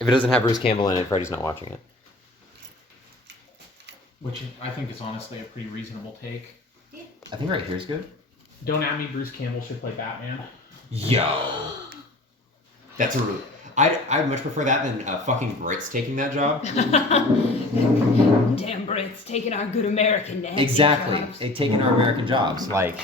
If it doesn't have Bruce Campbell in it, Freddy's not watching it. Which I think is honestly a pretty reasonable take. I think right here's good. Don't at me, Bruce Campbell should play Batman. Yo. That's a really... I'd much prefer that than fucking Brits taking that job. Damn Brits taking our good American Nancy Exactly. jobs. Taking our American jobs. Like,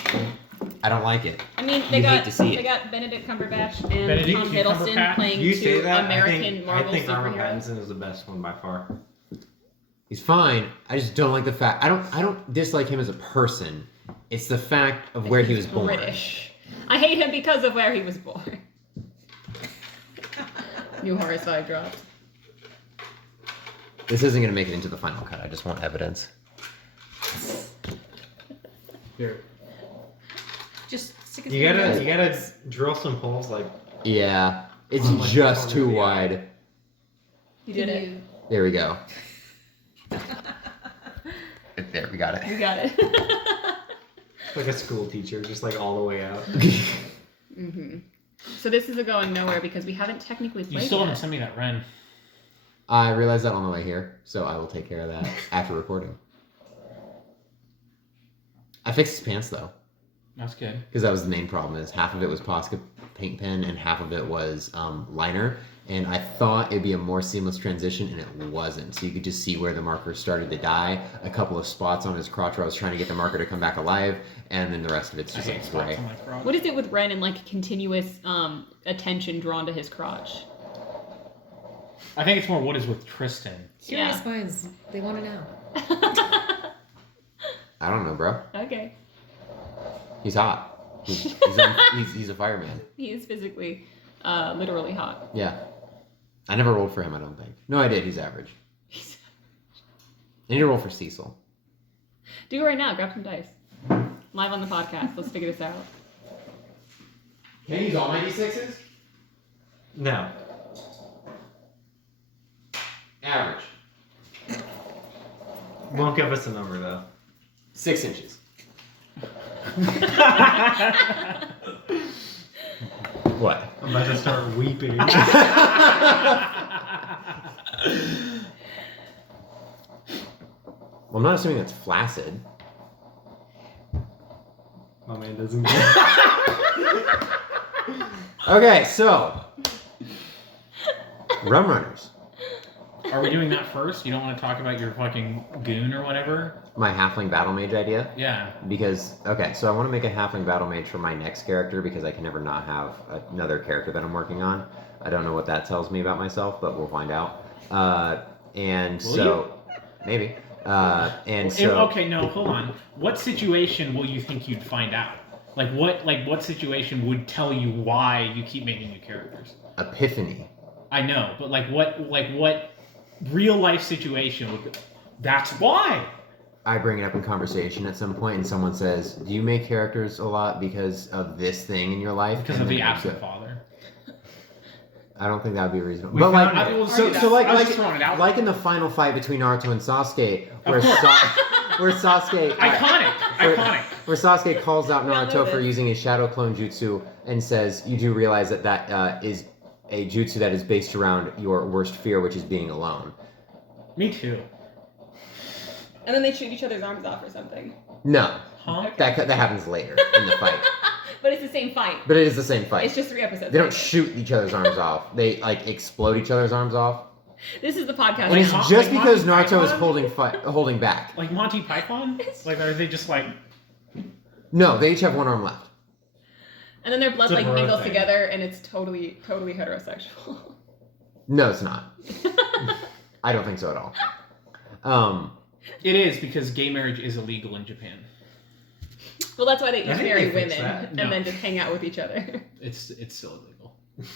I don't like it. I mean, You hate to see it. they got Benedict Cumberbatch and Benedict Tom Hiddleston Cumberbatch? playing You two say that? American Marvel I think Robert superheroes. Pattinson is the best one by far. He's fine. I just don't like the fact... I don't dislike him as a person. It's the fact of where he was born. British. I hate him because of where he was born. New horror side drops. This isn't going to make it into the final cut. I just want evidence. Here. Just stick it You gotta drill some holes like. Yeah. It's On, like, just the too corner of the eye. wide. You did it. There we go. There, we got it. You got it. Like a school teacher, just like all the way out. Mm-hmm. So this is a going nowhere because we haven't technically played You still yet. haven't sent me that Ren. I realized that on the way here, so I will take care of that after recording. I fixed his pants though, That's good. because that was the main problem. Is half of it was Posca paint pen and half of it was liner, and I thought it'd be a more seamless transition, and it wasn't. So you could just see where the marker started to die, a couple of spots on his crotch where I was trying to get the marker to come back alive, and then the rest of it's I just hate like spots gray. on my crotch. What is it with Ren and like continuous attention drawn to his crotch? I think it's more what is with Tristan. Curious minds, they want to know. I don't know, bro. Okay. He's hot. He's a fireman. He is physically, literally hot. Yeah. I never rolled for him, I don't think. No, I did. He's average. I need to roll for Cecil. Do it right now. Grab some dice. Live on the podcast. Let's figure this out. Can I use all my D6s? No. Average. Won't give us a number though. 6 inches. What? I'm about to start weeping. Well, I'm not assuming that's flaccid. My man doesn't get it. Okay, so. Rum Runners. Are we doing that first? You don't want to talk about your fucking goon or whatever? My halfling battle mage idea. Yeah. Because, okay, so I want to make a halfling battle mage for my next character because I can never not have another character that I'm working on. I don't know what that tells me about myself, but we'll find out. Maybe. Okay, no, hold on. What situation will you think you'd find out? Like what situation would tell you why you keep making new characters? Epiphany. I know, but what real life situation would that's why? I bring it up in conversation at some point, and someone says, "Do you make characters a lot because of this thing in your life?" Because And of then the I absent go- father. I don't think that would be reasonable. We But like, found I will so argue that. so like I was like just throwing it out like there. in the final fight between Naruto and Sasuke, where course. where Sasuke where Sasuke calls out We all know Naruto for this. using his shadow clone jutsu and says, "You do realize that that is a jutsu that is based around your worst fear, which is being alone." Me too. And then they shoot each other's arms off or something. No, Huh? that happens later in the fight, But it's the same fight. but it is the same fight. It's just 3 episodes. They don't later. shoot each other's arms off. They like explode each other's arms off. This is the podcast. And it's now. just like because Monty Naruto is Python? holding back. Like Monty Python? Like are they just like No, they each have one arm left. And then their blood It's a like bro mingles thing. together, and it's totally heterosexual. No, it's not. I don't think so at all. it is because gay marriage is illegal in Japan. Well, that's why they I each think marry they women fixed that. and No. then just hang out with each other. It's still illegal.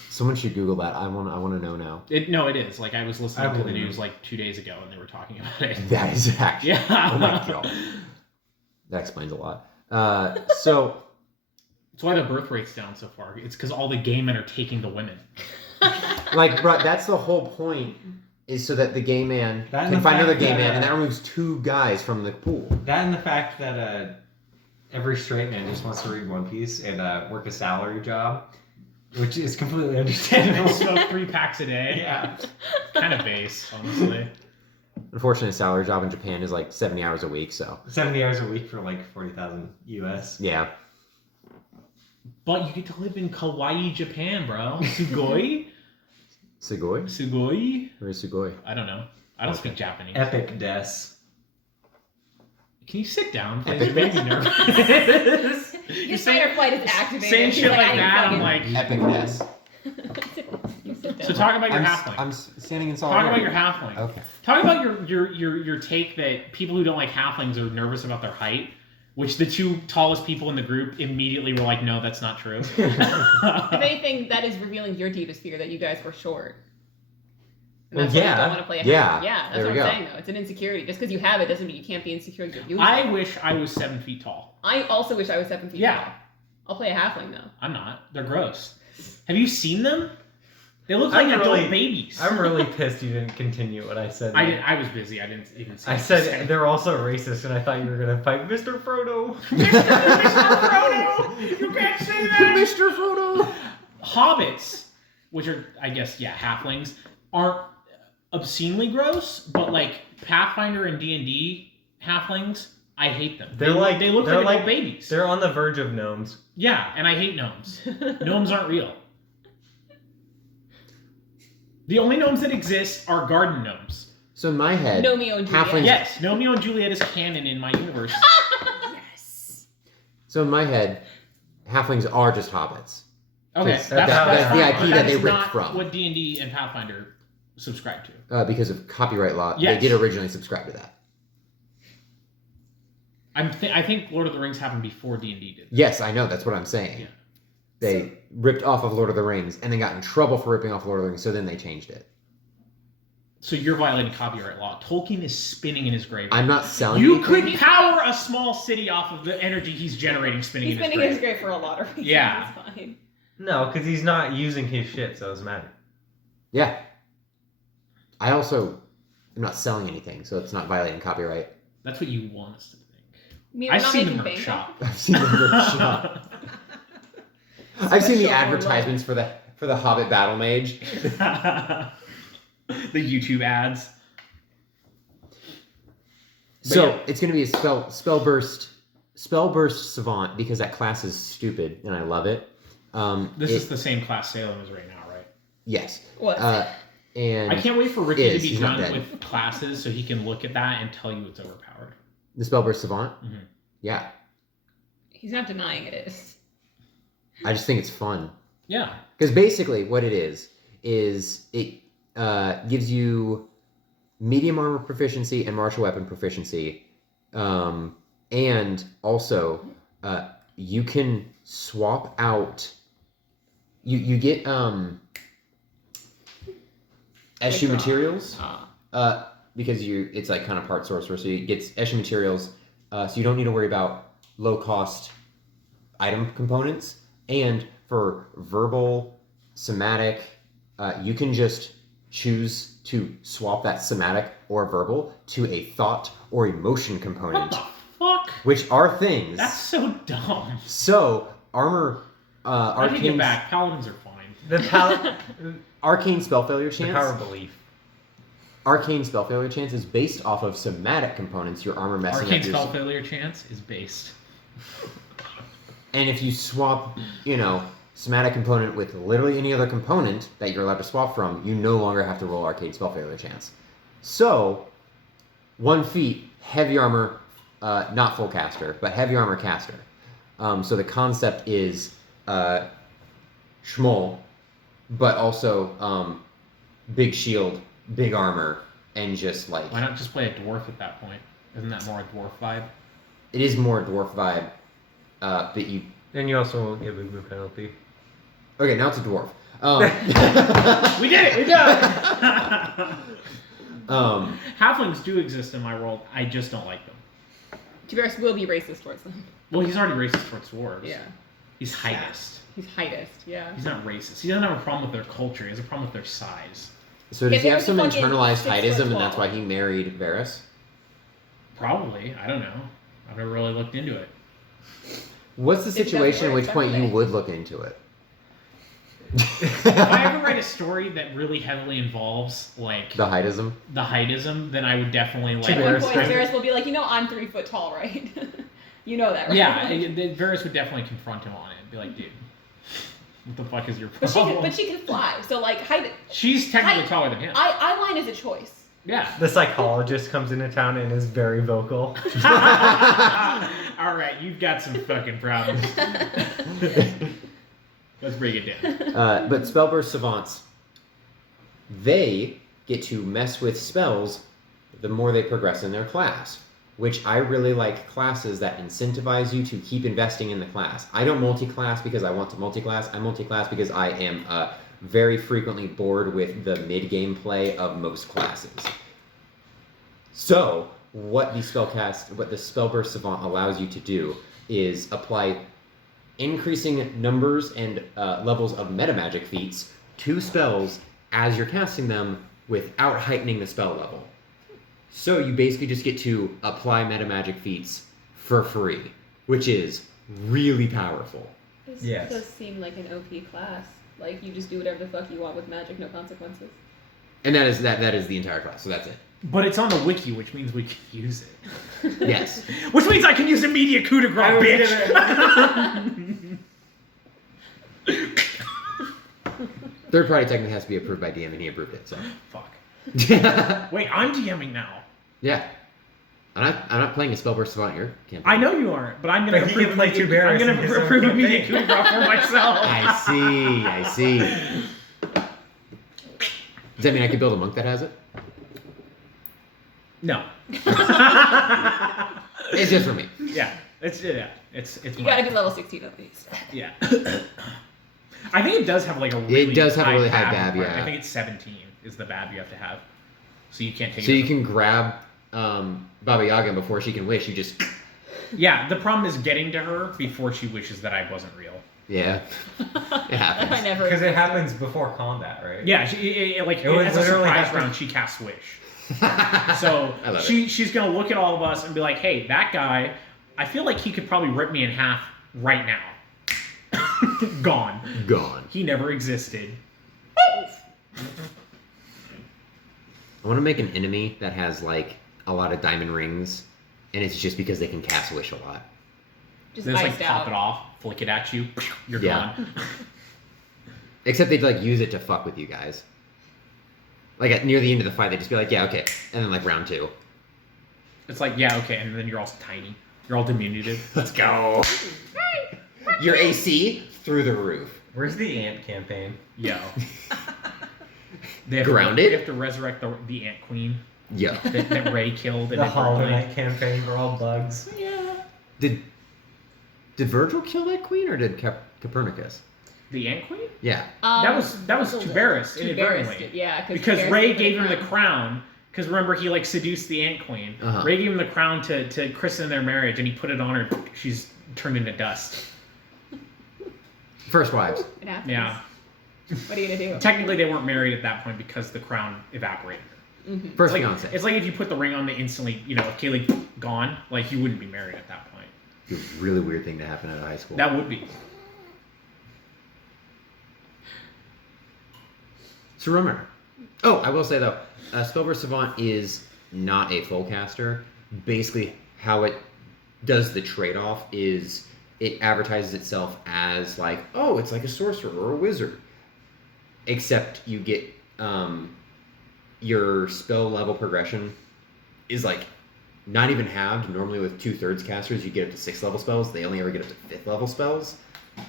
Someone should Google that. I want to know now. It is. Like I was listening I to the believe news it. like 2 days ago and they were talking about it. That is actually. Yeah. Oh my god. That explains a lot. So That's why the birth rate's down so far. It's because all the gay men are taking the women. like, bro, that's the whole point. Is so that the gay man That and can the find another fact gay that, man, and that removes 2 guys from the pool. That and the fact that every straight man just wants to read One Piece and work a salary job. which is completely I understandable. smoke 3 packs a day. Yeah. Kind of base, honestly. Unfortunately, a salary job in Japan is like 70 hours a week, so 70 hours a week for like 40,000 US. yeah. But you get to live in Kawaii, Japan, bro. Sugoi? Sugoi? Sugoi? Where's Sugoi? I don't know. I don't speak Japanese. Epic des. Can you sit down, please? Epic. You're making me nervous. His fight or flight is activated. saying He's shit like I need that, I'm fucking- like... Epicness. You sit down. So talk about your I'm, halfling. I'm standing in Talk solidarity. about your halfling. Okay. Talk about your take that people who don't like halflings are nervous about their height, which the 2 tallest people in the group immediately were like, no, that's not true. If anything, that is revealing your deepest fear that you guys were short. And Well, that's why you yeah. don't want to play a Yeah. halfling. Yeah, that's There what we I'm go. saying though. It's an insecurity. Just because you have it doesn't mean you can't be insecure you're using I it. wish I was 7 feet tall. I also wish I was 7 feet Yeah. tall. I'll play a halfling though. I'm not. They're gross. Have you seen them? They look I'm like adult really- babies. I'm really pissed you didn't continue what I said. I didn't. I was busy. I didn't even see. I what said you said. they're also racist, and I thought you were gonna fight Mr. Frodo. Mr. Frodo! You can't say that! Mr. Frodo! Hobbits, which are, I guess, yeah, halflings, aren't obscenely gross, but like Pathfinder and D&D halflings, I hate them. They're like they look they're like adult babies. They're on the verge of gnomes. Yeah, and I hate gnomes. Gnomes aren't real. The only gnomes that exist are garden gnomes. So in my head, Romeo and Juliet. halflings. Yes, Romeo and Juliet is canon in my universe. Yes. So in my head, halflings are just hobbits. Okay, That's that's the fine, IP but that they is ripped not from. what D&D and Pathfinder subscribe to. Because of copyright law, Yes. they did originally subscribe to that. I think Lord of the Rings happened before D&D did. Yes, I know. That's what I'm saying. Yeah. They ripped off of Lord of the Rings and then got in trouble for ripping off Lord of the Rings, so then they changed it. So you're violating copyright law. Tolkien is spinning in his grave. I'm not selling You anything. could power a small city off of the energy he's generating spinning He's in his spinning grave. his grave for a lot of reasons. Yeah. It's fine. No, because he's not using his shit, so it doesn't matter. Yeah. I also am not selling anything, so it's not violating copyright. That's what you want us to think. You mean we're I've not seen the making merch bank shop. off I've seen the merch shop. I've seen the Special advertisements for the Hobbit Battle Mage. The YouTube ads. But So yeah. it's going to be a spellburst savant because that class is stupid and I love it. This is the same class Salem is right now, right? Yes. What? And I can't wait for Ricky to is, be he's not done dead. with classes so he can look at that and tell you it's overpowered. the spellburst savant. Mhm. Yeah, He's not denying it is. I just think it's fun Yeah. because basically what it is it gives you medium armor proficiency and martial weapon proficiency, and also you can swap out. You get Eshu Like, materials Ah. because it's like kind of part sorcerer, so you get Eshu materials, so you don't need to worry about low cost item components. And for verbal, somatic, you can just choose to swap that somatic or verbal to a thought or emotion What component, the fuck? which are things. That's so dumb. So armor, I take it arcane, back. Paladins are fine. arcane spell failure the chance. power of belief. Arcane spell failure chance is based off of somatic components. Your armor messing Arcane up your. spell failure chance is based. And if you swap, somatic component with literally any other component that you're allowed to swap from, you no longer have to roll arcane spell failure chance. So, 1 feet, heavy armor, not full caster, but heavy armor caster. So the concept is Shmuel, but also big shield, big armor, and just like Why not just play a dwarf at that point? Isn't that more a dwarf vibe? it is more dwarf vibe. But you And you also won't get movement penalty. okay? Now it's a dwarf. We did it! We done it! Um, Halflings do exist in my world. I just don't like them. Tiberius will be racist towards them. Well, he's already racist towards dwarves. Yeah. He's heightist. He's heightist, yeah. He's not racist. He doesn't have a problem with their culture. He has a problem with their size. so does Yeah, he have there's some a fucking internalized 6'12". heightism, and that's why he married Varys? Probably. I don't know. I've never really looked into it. What's the It doesn't situation? At work, which point you definitely. would look into it? If I ever write a story that really heavily involves like The heightism. the heightism, then I would definitely like. At one Varys point, trying to- Varys will be like, I'm 3 foot tall, right? You know that, right? Yeah, Varys would definitely confront him on it and be like, dude, what the fuck is your problem? But she can fly. So like height. She's technically Height- taller than him. Eyeline is a choice. Yeah. The psychologist comes into town and is very vocal. All right, you've got some fucking problems. Let's break it down. But Spellburst Savants, they get to mess with spells the more they progress in their class, which I really like classes that incentivize you to keep investing in the class. I don't multi-class because I want to multi-class. I multi-class because I am very frequently bored with the mid-game play of most classes. So, what the Spellburst Savant allows you to do is apply increasing numbers and levels of metamagic feats to spells as you're casting them without heightening the spell level. So you basically just get to apply metamagic feats for free, which is really powerful. This Yes. does seem like an OP class. Like you just do whatever the fuck you want with magic, no consequences. And that is the entire class, so that's it. But it's on the wiki, which means we can use it. Yes. Which means I can use immediate coup de grace, bitch. Third party technically has to be approved by DM, and he approved it, so. Fuck. Yeah. Wait, I'm DMing now. I'm not playing a Spellburst Savant here. Can't I know you aren't, but I'm gonna But he approve. can play two I'm barracks gonna in his own approve immediate campaign. coup de grace for myself. I see. Does that mean I could build a monk that has it? No. It's just for me. Yeah, it's You mine. gotta be level 16 at least. Yeah. I think it does have like a really does have a really high BAB, requirement. yeah. I think it's 17 is the BAB you have to have. So you can't take So it. you can grab Baba Yaga and before she can wish, you just... Yeah, the problem is getting to her before she wishes that I wasn't real. Yeah. It happens. I never. Because it happens before combat, right? Yeah, like It was as a literally surprise after- round, she casts wish. So I love she's gonna look at all of us and be like, "Hey, that guy, I feel like he could probably rip me in half right now." Gone. Gone. He never existed. I want to make an enemy that has like a lot of diamond rings, and it's just because they can cast wish a lot. Just Then it's like iced pop out. it off, flick it at you, you're Yeah. gone. Except they'd like use it to fuck with you guys. Like near the end of the fight, they'd just be like, "Yeah, okay," and then like round 2. It's like, yeah, okay, and then you're all tiny. You're all diminutive. Let's go. Your AC through the roof. Where's the ant campaign? Yo. They Grounded? They have to resurrect the Ant Queen Yeah. that Ray killed. The Hollow Knight campaign for all bugs. Did Virgil kill that queen or did Copernicus? The Ant Queen? Yeah. that was Tuberis Tuberis inadvertently. did, yeah. Because Tuberis Ray gave gave her him the crown. Because remember, he like seduced the Ant Queen. Uh-huh. Ray gave him the crown to christen their marriage, and he put it on her. She's turned into dust. First wives. It happens. Yeah. What are you gonna do? Technically, they weren't married at that point because the crown evaporated. Mhm. First It's like, fiance. it's like if you put the ring on the instantly, if Kaylee gone, like you wouldn't be married at that point. It's a really weird thing to happen at a high school. That would be. So remember. Oh, I will say though, Spellburst Savant is not a full caster. Basically, how it does the trade-off is it advertises itself as like, oh, it's like a sorcerer or a wizard. Except you get your spell level progression is like not even halved. Normally with 2/3 casters, you get up to 6th level spells. They only ever get up to 5th level spells.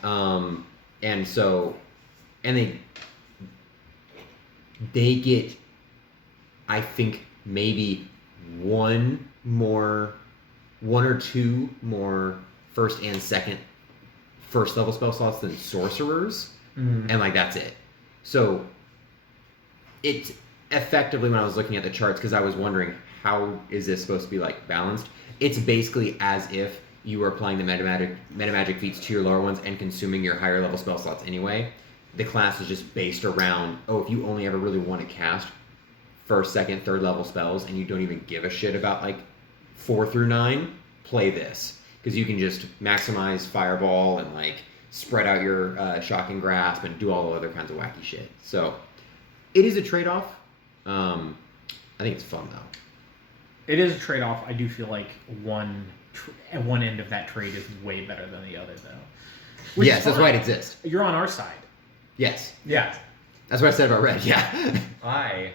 And they get, I think, maybe one or two more first and second first level spell slots than sorcerers, and like that's it. So it's effectively, when I was looking at the charts, because I was wondering how is this supposed to be like balanced, it's basically as if you were applying the metamagic feats to your lower ones and consuming your higher level spell slots anyway. The class is just based around, if you only ever really want to cast first, second, third level spells and you don't even give a shit about like 4 through 9, play this. Because you can just maximize Fireball and like spread out your shocking grasp and do all the other kinds of wacky shit. So it is a trade-off. I think it's fun though. It is a trade-off. I do feel like at one end of that trade is way better than the other, though. Which Yes, is that's fine. why it exists. You're on our side. Yes, Yeah. that's what I said about red. Yeah. I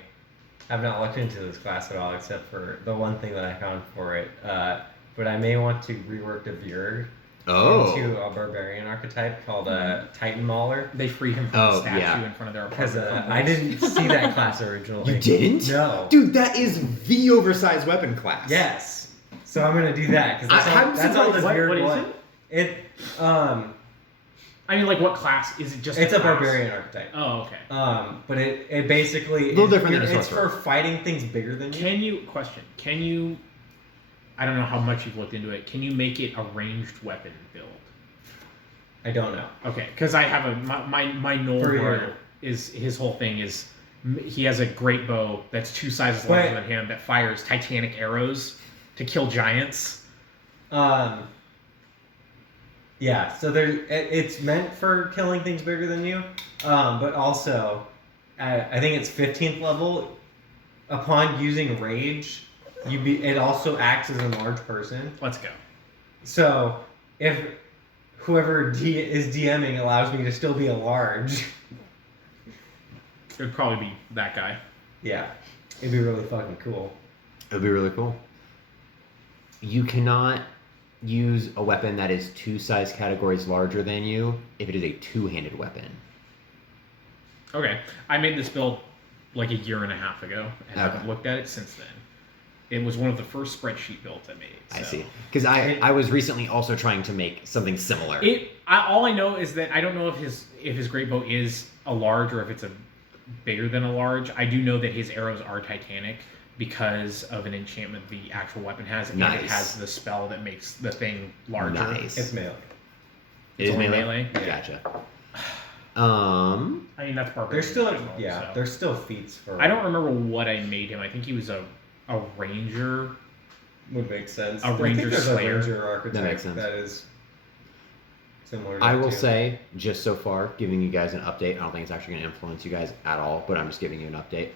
have not looked into this class at all, except for the one thing that I found for it. But I may want to rework the Beard into a barbarian archetype called a Titan Mauler. They free him from Oh, the statue yeah. in front of their Because apartment I complex. didn't see that class originally. You didn't? No. Dude, that is the oversized weapon class. Yes. So I'm gonna do that because I'm that's all the What Beard is one. it? I mean, like, what class is it? Just It's a class? barbarian archetype. Oh, okay. But it basically A little different than a it's sorcerer. for fighting things bigger than you. Can you? I don't know how much you've looked into it. Can you make it a ranged weapon build? I don't know. Okay, because I have my Knoll For your- bro is his whole thing is he has a great bow that's 2 sizes larger But- than him that fires titanic arrows to kill giants. Yeah, so it's meant for killing things bigger than you, but also, I think it's 15th level. Upon using rage, it also acts as a large person. Let's go. So if whoever is DMing allows me to still be a large, It would probably be that guy. yeah, it'd be really fucking cool. It would be really cool. You cannot use a weapon that is 2 size categories larger than you if it is a 2-handed weapon. Okay, I made this build like a year and a half ago, and Okay. I've looked at it since then. It was one of the first spreadsheet builds I made. I so. see. Because I was recently also trying to make something similar. All I know is that I don't know if his great bow is a large or if it's a bigger than a large. I do know that his arrows are titanic because of an enchantment the actual weapon has, and it Nice. has the spell that makes the thing larger. Nice. It's melee. It is only melee? melee? Gotcha. I mean, that's barbarian. There's still as well, so. there's still feats for. I don't remember what I made him. I think he was a ranger. Would make sense. A I think Ranger there's Slayer. A Ranger archetype That makes sense. that is similar. To I that will too. say, just so far, giving you guys an update, I don't think it's actually going to influence you guys at all, but I'm just giving you an update.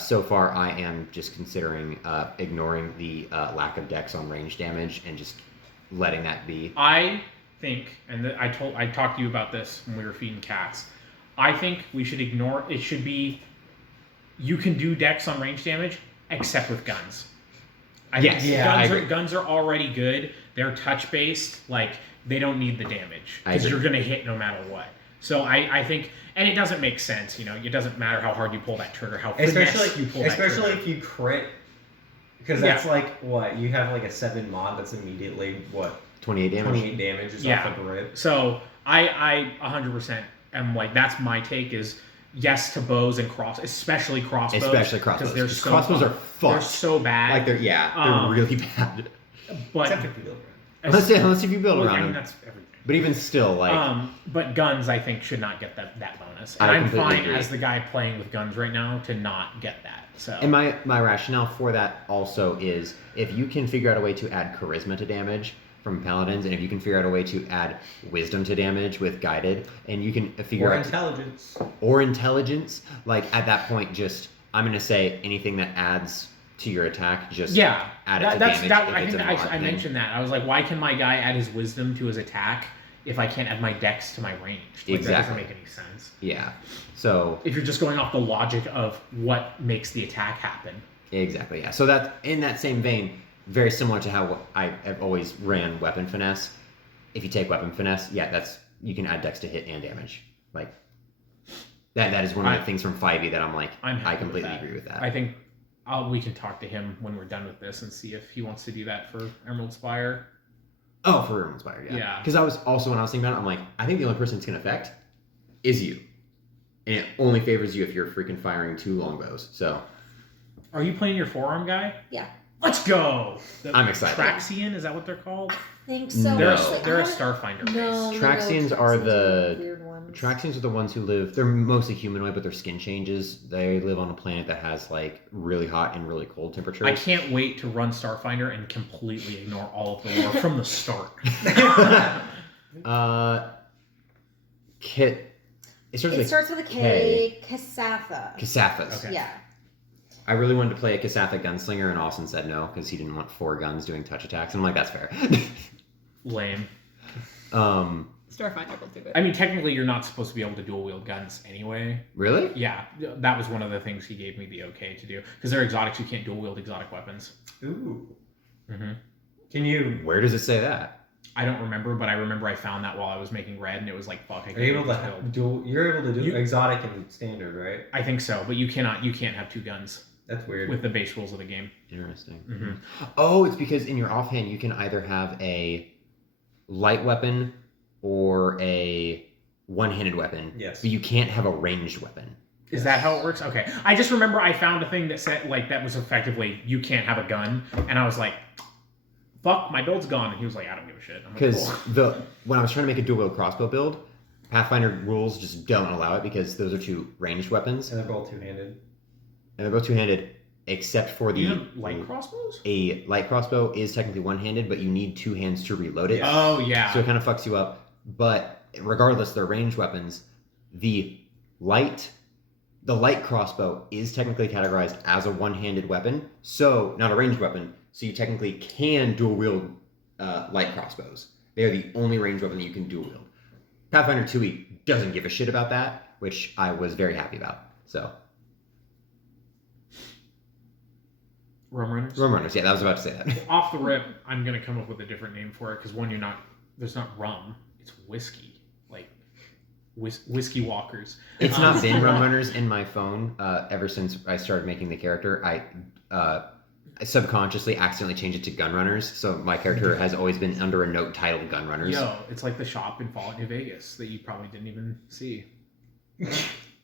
So far, I am just considering ignoring the lack of dex on range damage and just letting that be. I think, and I talked to you about this when we were feeding cats. I think we should ignore. It should be. You can do dex on range damage, except with guns. Yes, I agree. Guns are already good. They're touch based. Like they don't need the damage I because agree. you're gonna hit no matter what. So I think, and it doesn't make sense. You know, it doesn't matter how hard you pull that trigger, how finesse you pull that especially trigger. if you crit, because that's like what you have like a 7 mod that's immediately 28 damage. 28 damage just Yeah. off the rip. So I 100% am like, that's my take is yes to bows and especially crossbows. Especially crossbows. Because they're 'cause so crossbows are They're fucked. so bad. Like they're Um, really bad. but Except if you build Unless if you build well, around I mean, them. that's everything. But even still, like But guns, I think, should not get that bonus. And I I'm completely fine agree. as the guy playing with guns right now to not get that. So and my rationale for that also is if you can figure out a way to add charisma to damage from paladins, and if you can figure out a way to add wisdom to damage with guided, and you can figure or out intelligence. or intelligence, like at that point, just I'm gonna say anything that adds to your attack, just yeah, add it to that's damage. that. if I it's think a I mod thing. mentioned that. I was like, why can my guy add his wisdom to his attack if I can't add my dex to my range? Like, that Exactly. doesn't make any sense. Yeah. So If you're just going off the logic of what makes the attack happen. exactly, yeah. So that in that same vein, very similar to how I've always ran weapon finesse. If you take weapon finesse, yeah, you can add dex to hit and damage. Like that is one of the things from 5e that I'm like, I'm happy I with completely that. agree with that. I think we can talk to him when we're done with this and see if he wants to do that for Emerald Spire. Oh, for Room Inspired, yeah. Yeah. Because I was also, when I was thinking about it, I'm like, I think the only person it's going to affect is you. And it only favors you if you're freaking firing 2 longbows. So Are you playing your forearm guy? Yeah. Let's go! The I'm excited. Traxian, is that what they're called? Think so. No. They're a I- Starfinder No, race. Traxians no, are Traxians the- weird ones. Traxians are the ones who live, they're mostly humanoid, but their skin changes. They live on a planet that has like really hot and really cold temperatures. I can't wait to run Starfinder and completely ignore all of the lore from the start. Kit. It starts It with starts with a K. Kasatha. Kasathas. Okay. Yeah. I really wanted to play a Kasatha gunslinger, and Austin said no because he didn't want 4 guns doing touch attacks. And I'm like, that's fair. Lame. Starfinder will do it. I mean, technically, you're not supposed to be able to dual wield guns anyway. Really? Yeah, that was one of the things he gave me the okay to do because they're exotics. You can't dual wield exotic weapons. Ooh. Mm-hmm. Can you? Where does it say that? I don't remember, but I remember I found that while I was making red, and it was like, fuck. I Are you can't able to build. dual? You're able to do You- exotic and standard, right? I think so, but you cannot. You can't have 2 guns That's weird. with the base rules of the game. Interesting. Mhm. Oh, it's because in your offhand you can either have a light weapon or a one-handed weapon. Yes. But you can't have a ranged weapon. Is that how it works? Okay. I just remember I found a thing that said like that was effectively you can't have a gun, and I was like, "Fuck, my build's gone." And he was like, "I don't give a shit." I'm like, Because cool. when I was trying to make a dual wield crossbow build, Pathfinder rules just don't allow it because those are 2 ranged weapons, And they're both two-handed. and they're both two-handed, except for You the have light crossbows? a light crossbow is technically one-handed, but you need 2 hands to reload it. Oh yeah. So it kind of fucks you up. But regardless, they're ranged weapons. The light crossbow is technically categorized as a one-handed weapon, so not a ranged weapon. So you technically can dual wield light crossbows. They are the only ranged weapon that you can dual wield. Pathfinder 2e doesn't give a shit about that, which I was very happy about. So Rum runners. Rum Runners, yeah, I was about to say that. Off the rip, I'm gonna come up with a different name for it because one, there's not rum, it's whiskey, like whiskey walkers. It's Um, not been Rum Runners in my phone ever since I started making the character. I subconsciously accidentally changed it to Gun Runners, so my character has always been under a note titled Gun Runners. Yo, it's like the shop in Fallout New Vegas that you probably didn't even see.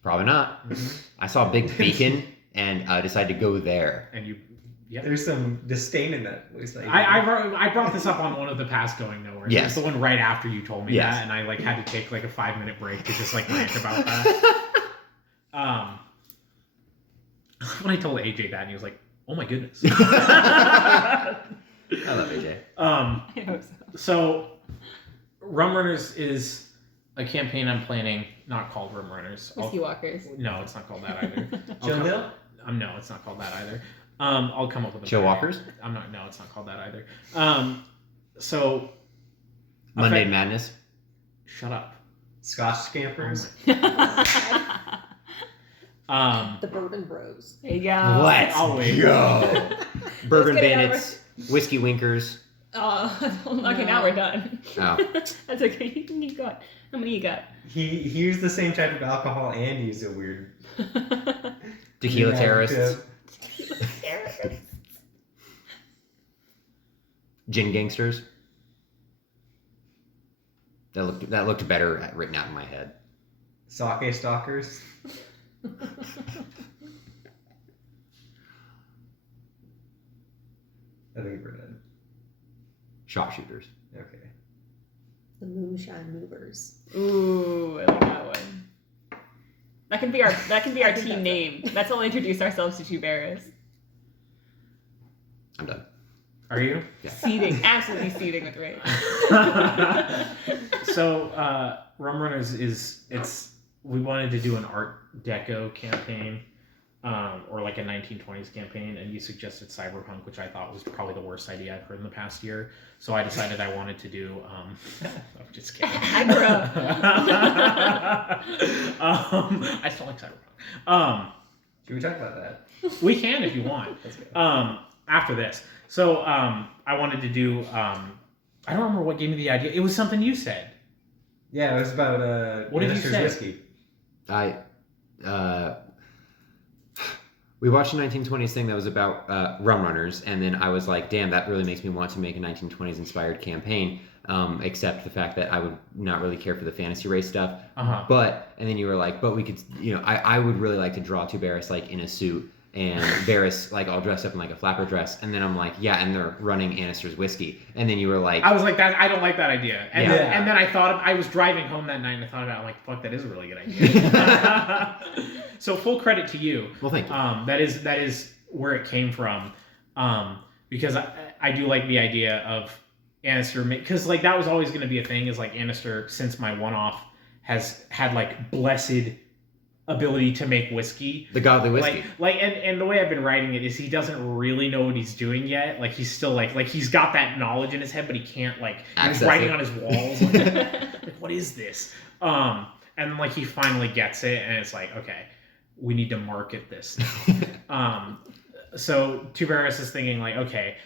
Probably not. Mhm. I saw a big beacon and decided to go there. And you, yeah. There's some disdain in that voice. I brought this up on one of the past Going Nowhere. Yes. It's the one right after you told me Yes. that, and I like had to take like a 5-minute break to just like rant about that. When I told AJ that, and he was like, "Oh my goodness." I love AJ. I hope so. So, Rum Runners is a campaign I'm planning, not called Rum Runners. Whiskey Walkers. No, it's not called that either. I'll Chill come- Hill? No, it's not called that either. I'll come up with a Chill better Walkers? name. I'm not. No, it's not called that either. So Monday effect- Madness. Shut up. Scotch Scampers. The Bourbon Bros. There you go. Let's always. go. Bourbon Let's get it out of Bandits. Whiskey Winkers. Okay, now we're done. Oh. That's okay. You can keep going. How many you got? He used the same type of alcohol and used a weird Tequila Yeah, Terrorists. yeah. Gin Gangsters. That looked better written out in my head. Sake Stalkers. I think we're done. Sharpshooters. Okay. The Moonshine Movers. Ooh, I like that one. That can be our I think team that's name. That's how we'll introduce ourselves to Two Bears. I'm done. Are you? Seething, absolutely seething with rage. So, Rum Runners we wanted to do an Art Deco campaign, or like a 1920s campaign, and you suggested cyberpunk, which I thought was probably the worst idea I've heard in the past year. So I decided I wanted to do. I'm just kidding. I still like cyberpunk. Should we talk about that? We can if you want. Let's go. After this. So I wanted to do. I don't remember what gave me the idea. It was something you said. Yeah, it was about What did you Minister's say? whiskey. We watched a 1920s thing that was about rum runners, and then I was like, damn, that really makes me want to make a 1920s inspired campaign, except the fact that I would not really care for the fantasy race stuff. But, and then you were like, but we could, I would really like to draw two Barris like in a suit, and Barris like all dressed up in like a flapper dress, and then I'm like, yeah, and they're running Annister's whiskey, and then you were like, I was like, that. I don't like that idea. And, Yeah. then, and then I thought, I was driving home that night and I thought about it, I'm like, fuck, that is a really good idea. So full credit to you. well, thank you. That is where it came from. Because I do like the idea of Annister, because like that was always going to be a thing, is like Annister, since my one-off has had like blessed ability to make whiskey. The godly whiskey. And the way I've been writing it is he doesn't really know what he's doing yet. Like he's still like he's got that knowledge in his head, but he can't like he's Access writing it. on his walls. Like what is this? And like he finally gets it, and it's like, okay, we need to market this now. So Tuberis is thinking like, okay,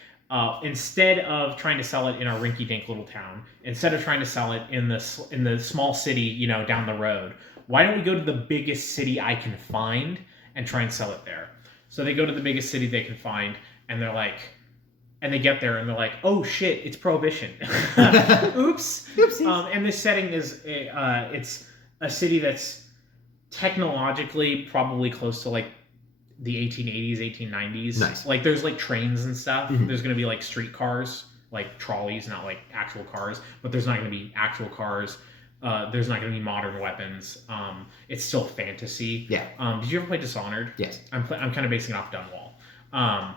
instead of trying to sell it in our rinky-dink little town, instead of trying to sell it in the small city, you know, down the road, why don't we go to the biggest city I can find and try and sell it there? So they go to the biggest city they can find, and they're like, and they get there and they're like, oh shit, it's Prohibition. Oops. Oopsies. And this setting is it's a city that's technologically probably close to like the 1880s, 1890s. Nice. Like there's like trains and stuff. Mhm. There's going to be like streetcars, like trolleys, not like actual cars, but there's not going to be actual cars. There's not going to be modern weapons. It's still fantasy. Yeah. Did you ever play Dishonored? Yes. I'm kind of basing it off Dunwall. I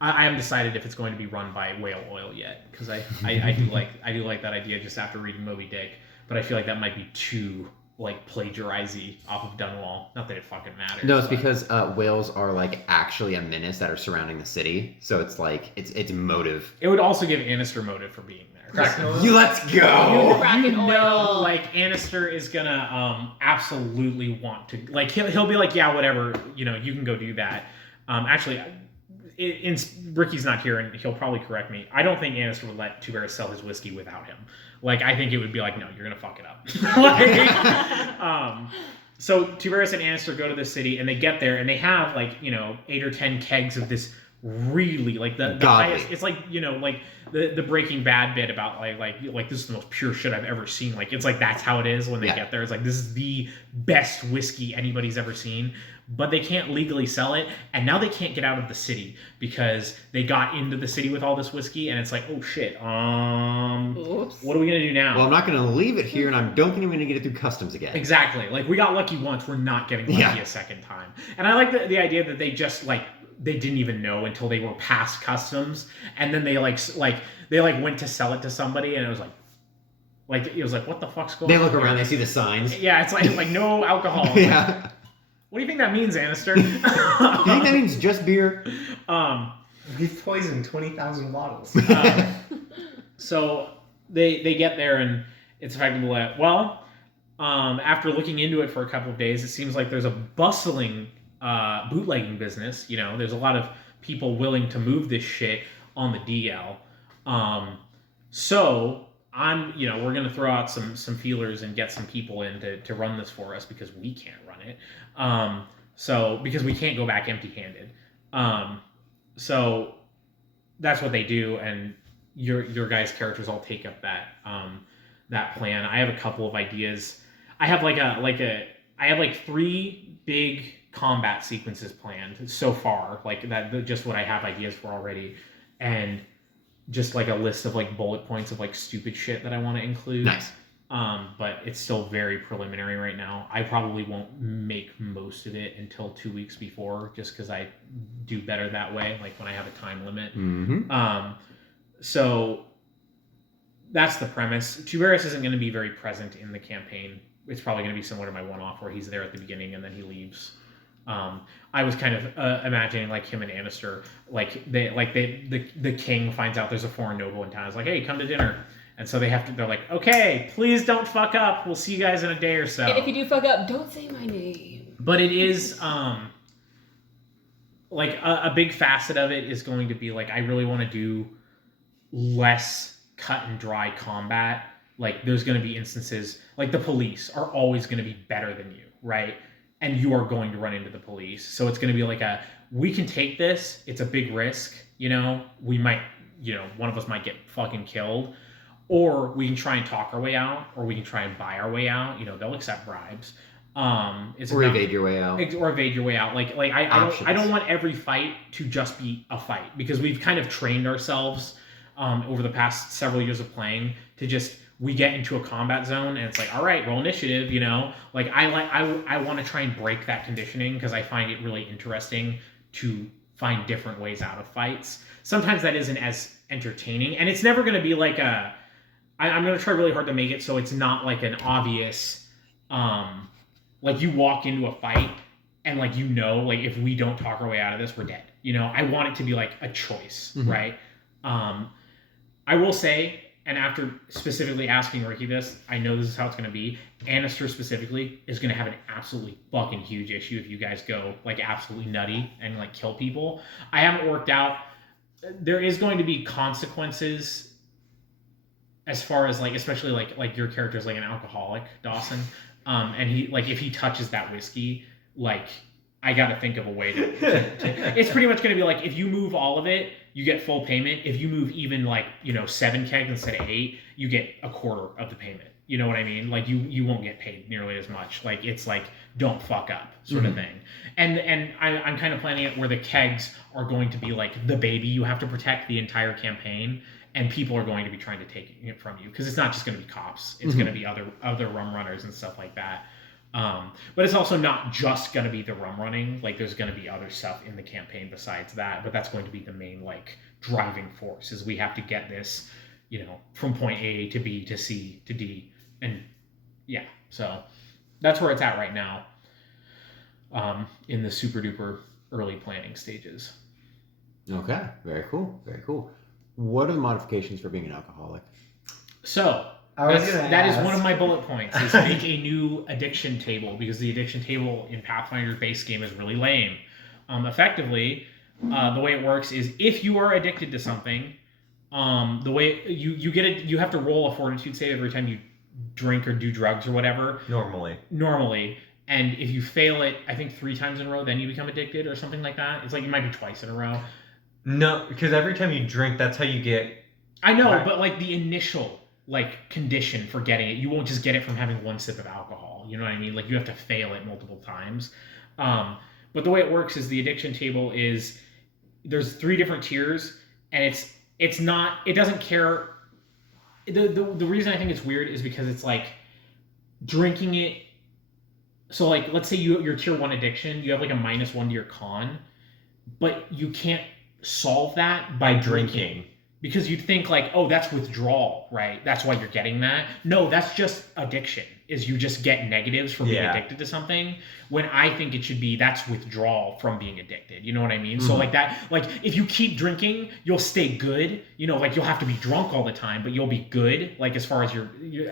haven't decided if it's going to be run by Whale Oil yet, because I do like that idea just after reading Moby Dick, but I feel like that might be too like plagiarisy off of Dunwall. Not that it fucking matters. No, it's but- because whales are like actually a menace that are surrounding the city. So it's like it's motive. it would also give Annister motive for being there. Kraken oil? You let's go. Kraken You oil. know, like Annister is gonna absolutely want to, like he'll be like, yeah, whatever, you know, you can go do that. Actually, Ricky's not here, and he'll probably correct me. I don't think Annister would let Tuberis sell his whiskey without him. Like, I think it would be like, no, you're gonna fuck it up. So Tuberis and Annister go to the city, and they get there, and they have like, you know, 8 or 10 kegs of this really like the Godly. highest. It's like, you know, like the Breaking Bad bit about like this is the most pure shit I've ever seen. Like it's like that's how it is when they Yeah. get there. It's like this is the best whiskey anybody's ever seen, but they can't legally sell it, and now they can't get out of the city because they got into the city with all this whiskey, and it's like, oh shit, Oops. what are we gonna do now? Well, I'm not going to leave it here, and I don't think I'm going to get it through customs again. Exactly. Like we got lucky once, we're not getting lucky Yeah. a second time. And I like the idea that they just like they didn't even know until they were past customs, and then they they went to sell it to somebody, and it was like it was like, what the fuck's going They on? look here? around, they see the signs. Yeah, it's like no alcohol. It's like, Yeah. what do you think that means, Annister? Do you think that means just beer? We've poisoned 20,000 bottles. So they get there, and it's effectively like, well, after looking into it for a couple of days, it seems like there's a bustling bootlegging business. You know, there's a lot of people willing to move this shit on the DL. So we're gonna throw out some feelers and get some people in to run this for us because we can't run it. Because we can't go back empty-handed. So that's what they do, and your guys' characters all take up that plan. I have a couple of ideas. I have I have 3 big combat sequences planned so far, like that, just what I have ideas for already, and just like a list of like bullet points of like stupid shit that I want to include. Nice. But it's still very preliminary right now. I probably won't make most of it until 2 weeks before, just because I do better that way, like when I have a time limit. Mm-hmm. So that's the premise. Tuberis isn't going to be very present in the campaign. It's probably going to be similar to my one-off where he's there at the beginning and then he leaves. I was kind of imagining like him and Annister, the king finds out there's a foreign noble in town. It's like, hey, come to dinner. And so they're like, okay, please don't fuck up. We'll see you guys in a day or so. And if you do fuck up, don't say my name. But it is like a big facet of it is going to be like, I really want to do less cut and dry combat. Like there's going to be instances like the police are always going to be better than you, right? And you are going to run into the police. So it's going to be like we can take this. It's a big risk. You know, we might, one of us might get fucking killed, or we can try and talk our way out, or we can try and buy our way out. They'll accept bribes. Or evade your way out. Or evade your way out. I don't Options. want every fight to just be a fight, because we've kind of trained ourselves over the past several years of playing to just, we get into a combat zone and it's like, all right, roll initiative. I want to try and break that conditioning, because I find it really interesting to find different ways out of fights. Sometimes that isn't as entertaining, and it's never going to be like I'm gonna try really hard to make it so it's not like an obvious, like you walk into a fight and like like if we don't talk our way out of this, we're dead. I want it to be like a choice, right? I will say, and after specifically asking Ricky this, I know this is how it's gonna be. Annister specifically is gonna have an absolutely fucking huge issue if you guys go like absolutely nutty and like kill people. I haven't worked out. There is going to be consequences as far as like, especially like your character is like an alcoholic, Dawson, and he like if he touches that whiskey, like I got to think of a way to it's pretty much going to be like if you move all of it, you get full payment. If you move even like 7 kegs instead of 8, you get a quarter of the payment. You know what I mean? Like you won't get paid nearly as much. Like it's like don't fuck up sort of thing. And I'm kind of planning it where the kegs are going to be like the baby you have to protect the entire campaign. And people are going to be trying to take it from you because it's not just going to be cops. It's going to be other rum runners and stuff like that. But it's also not just going to be the rum running. Like there's going to be other stuff in the campaign besides that. But that's going to be the main like driving force is we have to get this, from point A to B to C to D. And yeah, so that's where it's at right now in the super duper early planning stages. Okay, very cool, very cool. What are the modifications for being an alcoholic? So that is one of my bullet points is make a new addiction table because the addiction table in Pathfinder's base game is really lame. Effectively, the way it works is if you are addicted to something, the way you have to roll a fortitude save every time you drink or do drugs or whatever. Normally. And if you fail it, I think 3 times in a row, then you become addicted or something like that. It's like it might be twice in a row. No, because every time you drink, that's how you get. I know, but like the initial like condition for getting it, you won't just get it from having 1 sip of alcohol. You know what I mean? Like you have to fail it multiple times. But the way it works is the addiction table is there's 3 different tiers, and it doesn't care. The reason I think it's weird is because it's like drinking it. So like let's say your tier 1 addiction, you have like a -1 to your con, but you can't solve that by drinking because you'd think like, oh, that's withdrawal, right? That's why you're getting that. No, that's just addiction, is you just get negatives from being addicted to something, when I think it should be that's withdrawal from being addicted. You know what I mean? So like that, like if you keep drinking, you'll stay good, like you'll have to be drunk all the time, but you'll be good, like as far as your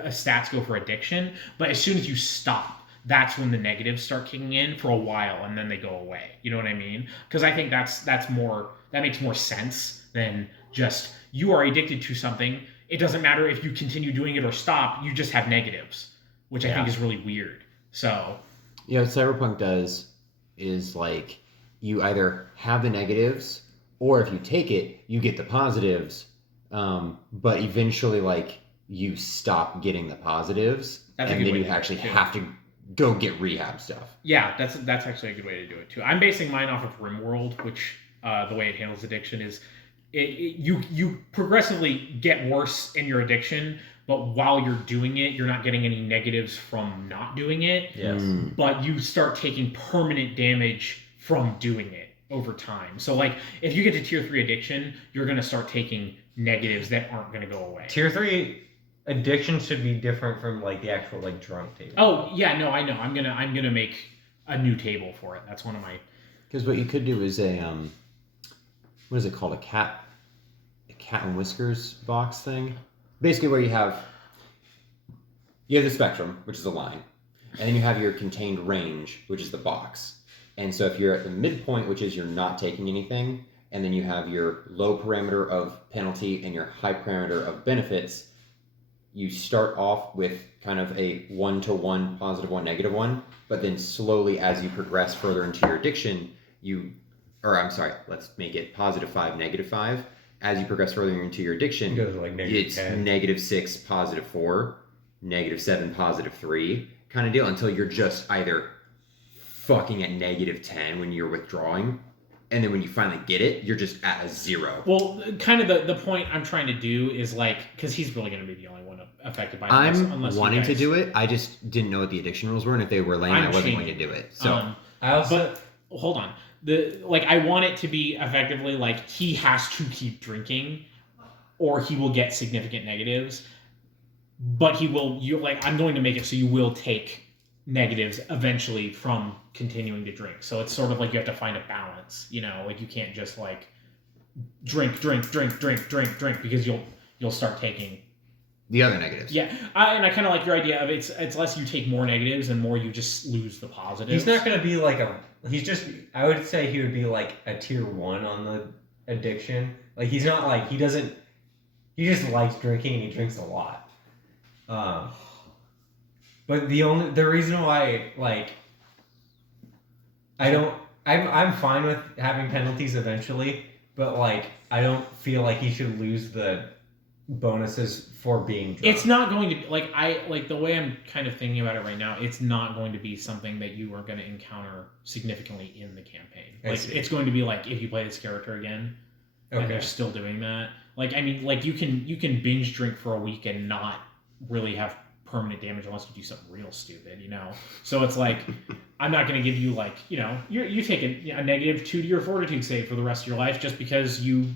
stats go for addiction. But as soon as you stop, that's when the negatives start kicking in for a while, and then they go away. You know what I mean? Because I think that makes more sense than just you are addicted to something. It doesn't matter if you continue doing it or stop. You just have negatives, which I think is really weird. So, what Cyberpunk does is like you either have the negatives, or if you take it, you get the positives. But eventually, like you stop getting the positives, and then you actually have to go get rehab stuff. Yeah, that's actually a good way to do it too. I'm basing mine off of RimWorld, which the way it handles addiction is you progressively get worse in your addiction, but while you're doing it, you're not getting any negatives from not doing it. Yes. But you start taking permanent damage from doing it over time. So like if you get to tier 3 addiction, you're going to start taking negatives that aren't going to go away. Tier 3 addiction should be different from like the actual like drunk table. Oh yeah, no, I know. I'm gonna make a new table for it. That's one of my. Because what you could do is a what is it called? A cat and whiskers box thing. Basically, where you have the spectrum, which is a line, and then you have your contained range, which is the box. And so if you're at the midpoint, which is you're not taking anything, and then you have your low parameter of penalty and your high parameter of benefits. You start off with kind of a 1-to-1 positive 1 negative 1, but then slowly as you progress further into your addiction, let's make it +5 -5. As you progress further into your addiction, it goes like it's 10. -6 +4, -7 +3 kind of deal until you're just either fucking at -10 when you're withdrawing. And then when you finally get it, you're just at a 0. Well, kind of the point I'm trying to do is like, because he's really going to be the only one affected by this. I'm wanting to do it. I just didn't know what the addiction rules were, and if they were lame, I wasn't going to do it. So, but hold on, I want it to be effectively like he has to keep drinking, or he will get significant negatives. but you're like, I'm going to make it so you will take negatives eventually from continuing to drink. So it's sort of like you have to find a balance, you know, like you can't just like drink because you'll start taking The other negatives. and I kind of like your idea of it's less you take more negatives and more you just lose the positives. He's not gonna be like I would say he would be like a tier 1 on the addiction. Like he's not like he just likes drinking and he drinks a lot. But the reason why like I'm fine with having penalties eventually, but like I don't feel like he should lose the bonuses for being drunk. It's not going to be like the way I'm kind of thinking about it right now. It's not going to be something that you are going to encounter significantly in the campaign. I Like see. it's going to be like if you play this character again, and they're still doing that. Like I mean, like you can binge drink for a week and not really have permanent damage unless you do something real stupid, you know. So it's like I'm not going to give you like you take a negative 2 to your fortitude save for the rest of your life just because you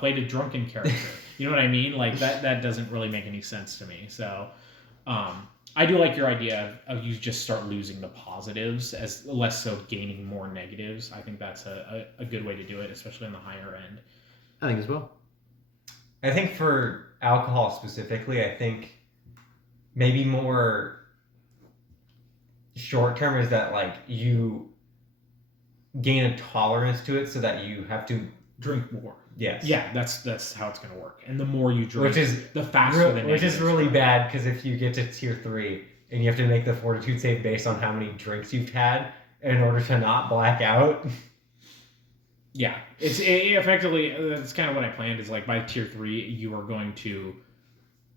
played a drunken character. You know what I mean? Like that doesn't really make any sense to me. So I do like your idea of you just start losing the positives as less so gaining more negatives. I think that's a good way to do it, especially on the higher end. I think as well. I think for alcohol specifically, I think maybe more short term is that like you gain a tolerance to it so that you have to Drink more. yes Yeah, that's how it's going to work. And the more you drink, which is the faster the which is negatives really go. bad because if you get to tier 3 and you have to make the fortitude save based on how many drinks you've had in order to not black out. Yeah, effectively that's kind of what I planned. Is like by tier 3, you are going to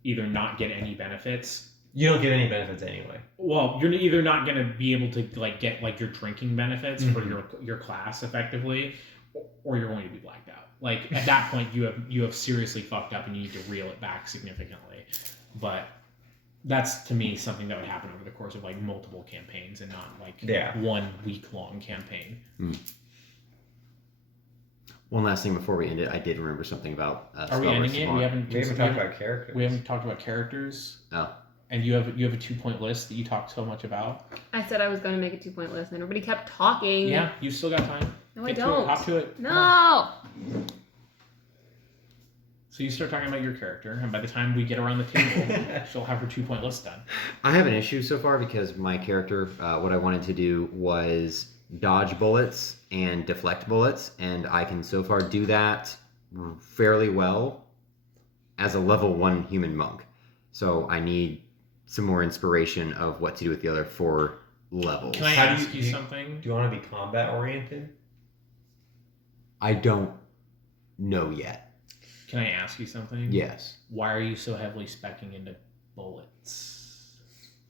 either not get any benefits. You don't get any benefits anyway. Well, you're either not going to be able to like get like your drinking benefits for Mhm. your class effectively, or you're going to be blacked out. Like at that point, you have seriously fucked up and you need to reel it back significantly. But that's to me something that would happen over the course of like multiple campaigns and not like Yeah. 1 week long campaign. One last thing before we end it, I did remember something about Are we ending it? We haven't talked about characters. We haven't talked about characters. Oh. And you have a 2-point list that you talked so much about. I said I was going to make a 2-point list, and everybody kept talking. Yeah, you still got time. No, I Get to it. don't. Hop to it. No. So you start talking about your character, and by the time we get around the table, she'll have her 2-point list done. I have an issue so far because my character, what I wanted to do was dodge bullets and deflect bullets, and I can so far do that fairly well as a level 1 human monk. So I need some more inspiration of what to do with the other 4 levels. Can I How do ask you you- something? Do you want to be combat oriented? I don't know yet. Can I ask you something? Yes, Why are you so heavily speccing into bullets?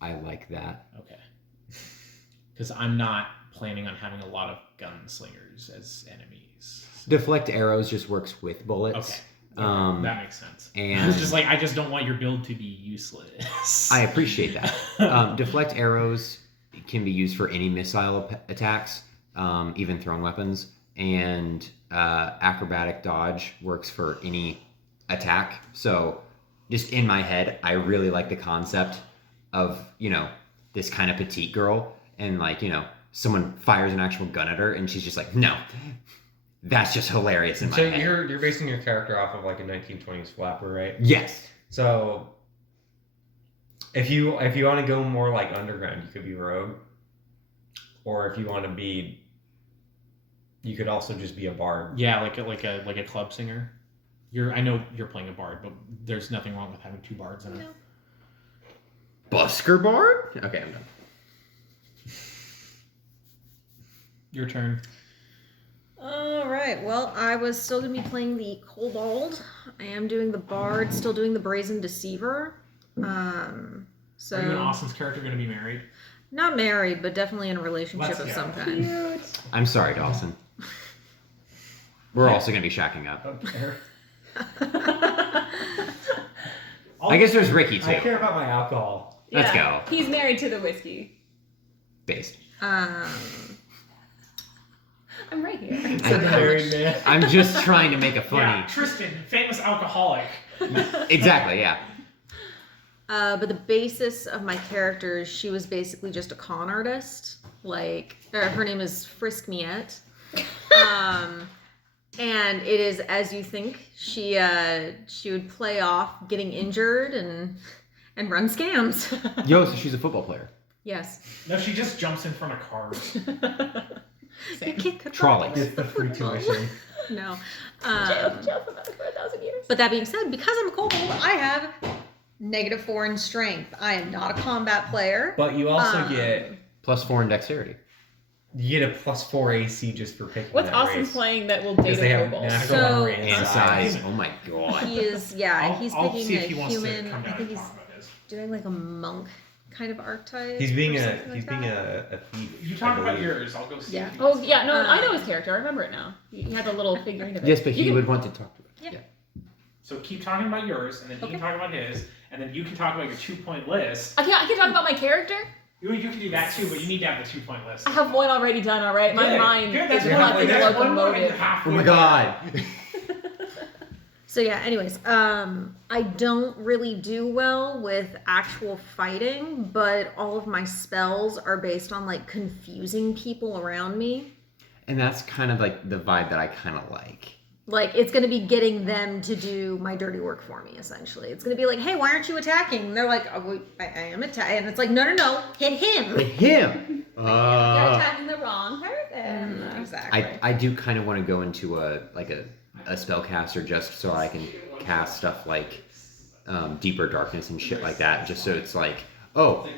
I like that. Okay. Because I'm not planning on having a lot of gunslingers as enemies. Deflect arrows just works with bullets. Okay. That makes sense. and- It's just like I just don't want your build to be useless. I appreciate that. Deflect arrows can be used for any missile attacks, even thrown weapons, and acrobatic dodge works for any attack. So, just in my head, I really like the concept of this kind of petite girl, and someone fires an actual gun at her, and she's just like, no, that's just hilarious in my So head. you're basing your character off of like a 1920s flapper, right? Yes. So if you want to go more like underground, you could be rogue, or if you want to be, you could also just be a bard. Yeah, like a club singer. I know you're playing a bard, but there's nothing wrong with having 2 bards in it. No. Busker Bard? Okay, I'm done. Your turn. All right. Well, I was still gonna be playing the Kobold. I am doing the Bard. Still doing the Brazen Deceiver. So Are you and Austin's character going to be married? not married, but definitely in a relationship Let's of go. some kind. Cute. I'm sorry, Dawson. We're also going to be shacking up. Okay. I guess there's Ricky, too. I care about my alcohol. Let's Yeah, go. He's married to the whiskey. Based. I'm right here. So how Married much- man. I'm just trying to make a funny. Yeah, Tristan, famous alcoholic. Exactly, yeah. But the basis of my character is she was basically just a con artist. Like, her name is Frisk Miette. And it is as you think. She would play off getting injured and run scams. Yo, so she's a football player. Yes. No, she just jumps in front of cars. Your kid could Trolley. run. It's the free tuition. No. Jail for 1,000 years. But that being said, because I'm a kobold, I have -4 in strength. I am not a combat player. But you also Um, get +4 in dexterity. you get a +4 AC just for picking What's that Austin race. playing that will Because date they a have kobold? natural So- range And size. size. Oh my god. He is, yeah, he's I'll picking see a if he wants to human. come I down think and he's talk about his. doing like a monk kind of archetype. He's being or a something he's like being that. a thief. You talk I about believe. yours. I'll go see. Yeah. if he Oh wants to- yeah, no, I know his character. I remember it now. He had the little figurine of it. Yes, but You he can- would want to talk to it. Yeah. So keep talking about yours, and then he Okay. can talk about his, and then you can talk about your 2-point list. I can talk about my character. You can do that too, but you need to have the 2-point list. I have one already done. All right, my Good. mind Good, is that's one- reflecting the that's one more and you're locomotive. halfway Oh my there. god. So yeah, anyways, I don't really do well with actual fighting, but all of my spells are based on like confusing people around me. And that's kind of like the vibe that I kind of like. Like, it's gonna be getting them to do my dirty work for me, essentially. It's gonna be like, hey, why aren't you attacking? And they're like, oh, I am attacking. And it's like, no, hit him. Him. You're attacking the wrong person. Exactly. I do kind of want to go into a spellcaster just so I can cast stuff like deeper darkness and shit like that. Just so it's like, oh,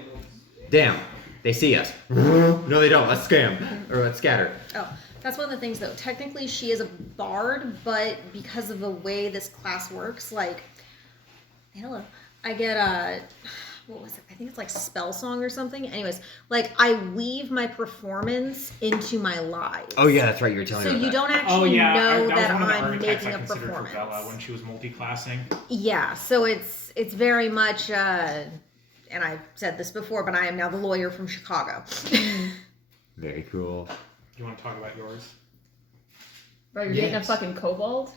damn, they see us. No, they don't. Let's scam or let's scatter. Oh, that's one of the things, though. Technically, she is a bard, but because of the way this class works, like, hello, I get what was it? I think it's like spell song or something. Anyways, like I weave my performance into my lives. Oh yeah, that's right. You were telling So me. you about don't Oh actually yeah, know that was that one of the I'm archetypes making I a considered for Bella performance. when she was multi-classing. Yeah, so it's very much, and I've said this before, but I am now the lawyer from Chicago. Very cool. You want to talk about yours? Bro, you're dating a Yes. fucking kobold?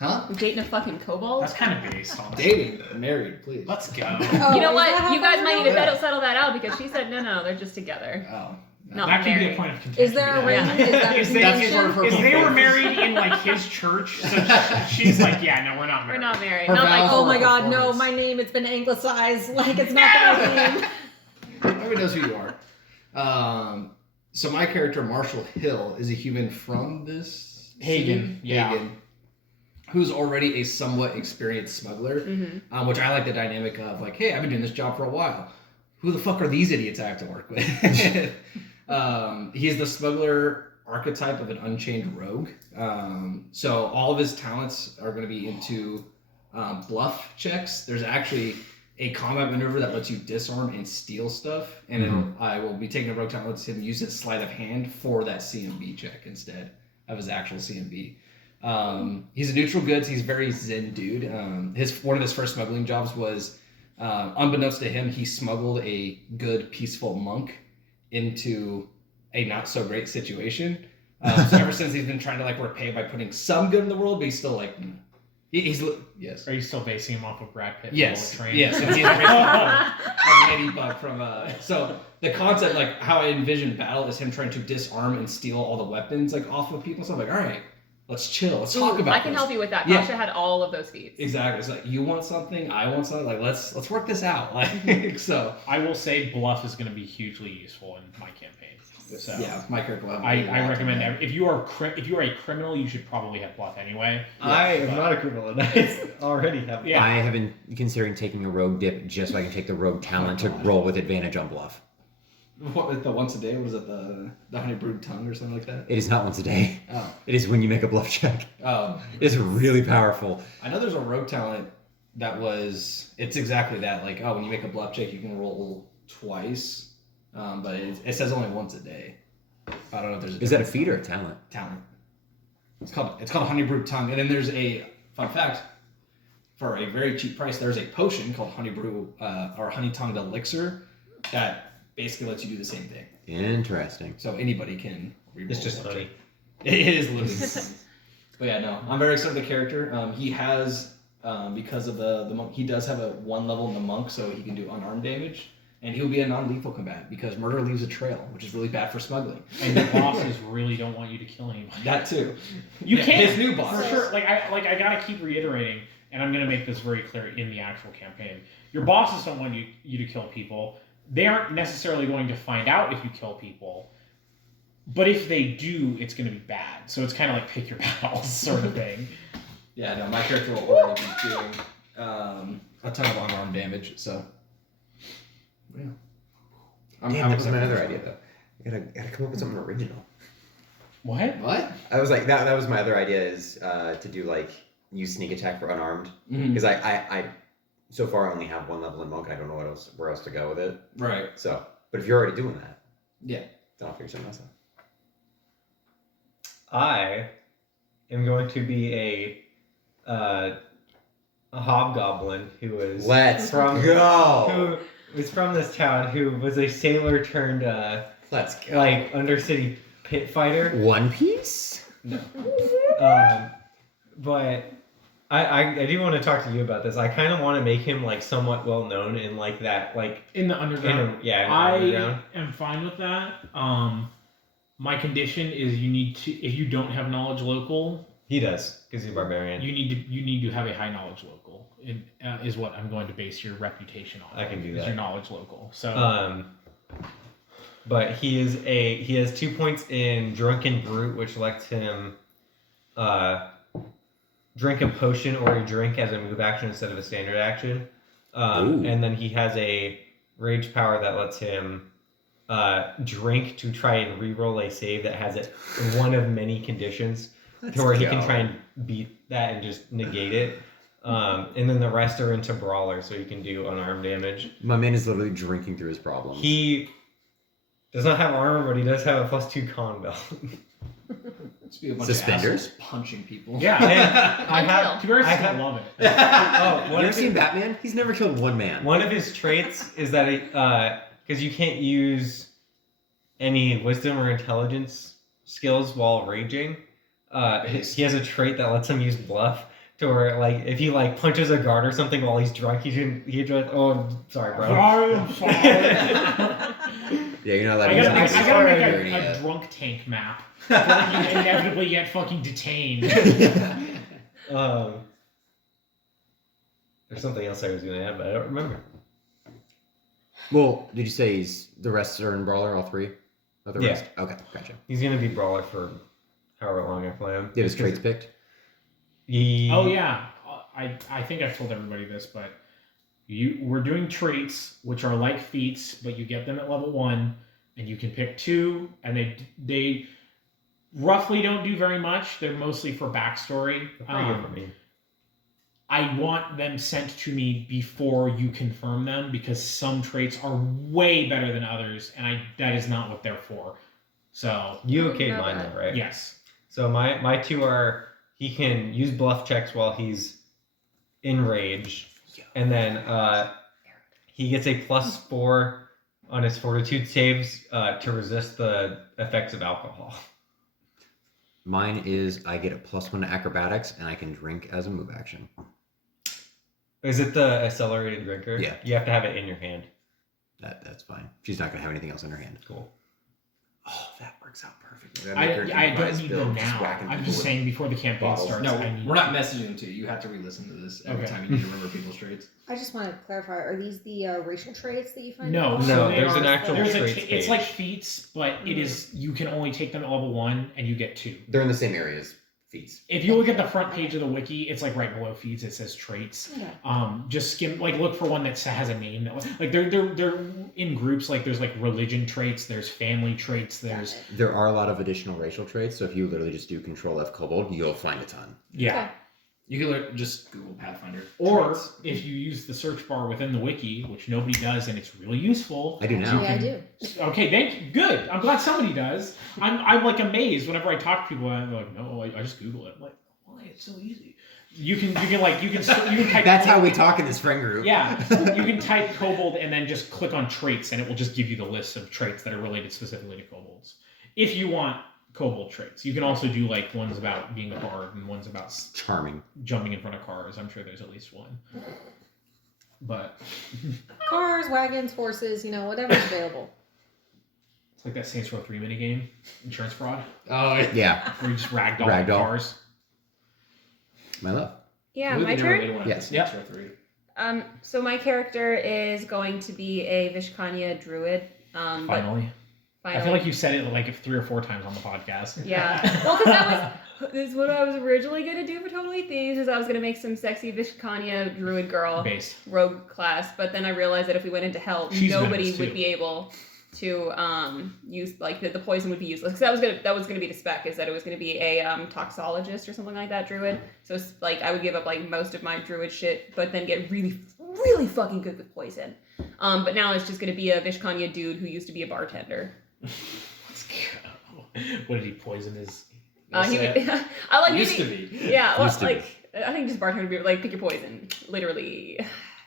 Huh? You're dating a fucking kobold? That's kind of based on. Dating, married, please. Let's go. Oh, You know is what? that how You guys far might we're need to going? settle that out because she said no, they're just together. Oh. Not that can be married. a point of contention. Is there a ring? Yeah. Is that a Is they, That's convention? sort of her is they were performance. married in like his church, so she's like, yeah, no, we're not We're married. not married. Her Not vows like Oh are my a god, no, performance. my name, it's been anglicized. Like, it's not that name. Everybody knows who you are. So my character, Marshall Hill, is a human from this Hagen, city, yeah. Hagen, who's already a somewhat experienced smuggler, which I like the dynamic of like, hey, I've been doing this job for a while. Who the fuck are these idiots I have to work with? He's the smuggler archetype of an unchained rogue. So all of his talents are going to be into bluff checks. There's actually a combat maneuver that lets you disarm and steal stuff, and I will be taking a rogue talent that lets him use his sleight of hand for that CMB check instead of his actual CMB. He's a neutral goods. He's a very zen dude. One of his first smuggling jobs was, unbeknownst to him, he smuggled a good, peaceful monk into a not so great situation. So ever since he's been trying to like repay by putting some good in the world, but he's still like, he's yes. Are you still basing him off of Brad Pitt? Yes, Bullet Train? yes, and he's a ladybug from so the concept, like how I envision battle, is him trying to disarm and steal all the weapons like off of people. So I'm like, all right, let's chill, let's talk Ooh, about I can this. help you with that. Yeah. Kasha had all of those feats. Exactly. It's like you want something, I want something. Like let's work this out. Like so. I will say bluff is going to be hugely useful in my campaign. So Yeah, my character will have I recommend if you are a criminal, you should probably have bluff anyway. I am not a criminal, and I already have. Yeah. I have been considering taking a rogue dip just so I can take the rogue talent to roll with advantage on bluff. What is the once a day? What is it, the honey brewed tongue or something like that? It is not once a day. Oh. It is when you make a bluff check. It's really powerful. I know there's a rogue talent that it's exactly that. Like, oh, when you make a bluff check, you can roll twice, but it says only once a day. I don't know if there's. Is that a feat or a talent? talent? It's called honey brewed tongue, and then there's a fun fact. For a very cheap price, there's a potion called honey brew or honey tongued elixir that basically lets you do the same thing. Interesting. So anybody can. re-roll It's just bluff honey. check. It is literally. But yeah, no, I'm very excited with the character. He has because of the monk. He does have a 1 level in the monk, so he can do unarmed damage, and he'll be a non-lethal combatant because murder leaves a trail, which is really bad for smuggling. And your bosses really don't want you to kill anybody. That too. You Yeah, can't. his new boss. For sure. I gotta keep reiterating, and I'm gonna make this very clear in the actual campaign. Your bosses don't want you to kill people. They aren't necessarily going to find out if you kill people. But if they do, it's going to be bad. So it's kind of like pick your battles sort of thing. Yeah, no, my character will already be doing a ton of unarmed damage, so. Yeah. Damn, that was my other idea, though. I gotta come up with something original. What? What? I was like, that was my other idea is to do like use sneak attack for unarmed because I so far only have 1 level in monk. I don't know where else to go with it. Right. So, but if you're already doing that, Yeah. then I'll figure something else out. I am going to be a hobgoblin who is Let's from go. who was from this town who was a sailor turned Let's go. like undercity pit fighter. One Piece. But I do want to talk to you about this. I kind of want to make him like somewhat well known in like that like In the underground. in the I underground. am fine with that. My condition is you need to, if you don't have knowledge local, He does because he's a barbarian. you need to have a high knowledge local. Is what I'm going to base your reputation on. I can do is that. your knowledge local. So But he has 2 points in Drunken Brute, which lets him drink a potion or a drink as a move action instead of a standard action. Ooh. And then he has a rage power that lets him drink to try and reroll a save that has it one of many conditions to where he can try and beat that and just negate it. And then the rest are into brawler, so he can do unarmed damage. My man is literally drinking through his problems. He does not have armor, but he does have a +2 con belt. Just be a bunch Suspenders? of assholes punching people. Yeah, and I have. to be honest, I I have- love it. Oh, you one ever of seen his, Batman? He's never killed one man. one of his traits is that because you can't use any wisdom or intelligence skills while raging. He has a trait that lets him use bluff. To where, like, if he like punches a guard or something while he's drunk, he just oh, sorry, bro. I'm sorry. Yeah, you're not allowed I to use gotta, an I gotta make accessory a yet. drunk tank map so that you inevitably get fucking detained. There's something else I was gonna add, but I don't remember. Well, did you say the rest are in Brawler, all 3? Oh, the Yeah. rest? Okay, gotcha. He's gonna be brawler for however long I play him. You have his traits picked? Oh yeah, I think I've told everybody this, but we're doing traits which are like feats, but you get them at level 1, and you can pick 2, and they roughly don't do very much. They're mostly for backstory. Pretty good for me. I want them sent to me before you confirm them because some traits are way better than others, and that is not what they're for. So You I okayed didn't know mine that. though, right? yes, So my 2 are he can use bluff checks while he's in rage, and then he gets a +4 on his fortitude saves to resist the effects of alcohol. Mine is I get a +1 to acrobatics, and I can drink as a move action. Is it the accelerated drinker? Yeah. You have to have it in your hand. That's fine. She's not gonna have anything else in her hand. Cool. Oh, that works out perfect. I don't need them now. I'm just saying before the campaign bottles. starts. No, I need we're not messaging them to you. You have to re-listen to this every Okay. time you need to remember people's traits. I just want to clarify: are these the racial traits that you find? No, out? so No, they there's are- an actual There's traits it's page. like feats, but it is you can only take them at level 1, and you get 2. They're in the same areas. Feats. If you look at the front page of the wiki, it's like right below feats. It says traits. Okay. Just skim, like look for one that has a name. Like they're in groups. Like there's like religion traits. There's family traits. There's Got it. There are a lot of additional racial traits, so if you literally just do Control F Kobold, you'll find a ton. yeah. Okay. You can just Google Pathfinder. Or traits. if you use the search bar within the wiki, which nobody does, and it's really useful. I do now. Yeah, I do. Okay, thank you. Good. I'm glad somebody does. I'm like amazed whenever I talk to people. And they're like, no, I just Google it. I'm like, why? It's so easy. You can type. That's how we Kobold. talk in this friend group. Yeah, you can type kobold and then just click on traits, and it will just give you the list of traits that are related specifically to kobolds. If you want kobold traits. You can also do like ones about being a bard and ones about Charming. jumping in front of cars. I'm sure there's at least one. But Cars, wagons, horses, whatever's available. it's like that Saints Row 3 minigame, insurance fraud, Oh, Yeah. where you just ragdoll Ragdoll. cars. My love. Yeah, Movie my never turn. made one Yes. after Saints Row 3. So my character is going to be a Vishkanya druid. But Finally. finally. I feel like you said it like 3 or 4 times on the podcast. Yeah. Well, because this is what I was originally gonna do for Totally Thieves. Is I was gonna make some sexy Vishkanya druid girl Based. rogue class, but then I realized that if we went into hell, She's nobody venomous, would too. be able to use like the poison would be useless. 'Cause that was gonna be the spec, is that it was gonna be a toxologist or something like that druid. So it's like I would give up like most of my druid shit, but then get really really fucking good with poison. But now it's just gonna be a Vishkanya dude who used to be a bartender. Let's go. What did he poison his? He Yes, would, I like Used maybe, to be. Yeah, well, Used to be. like I think just bartender would be like pick your poison. Literally,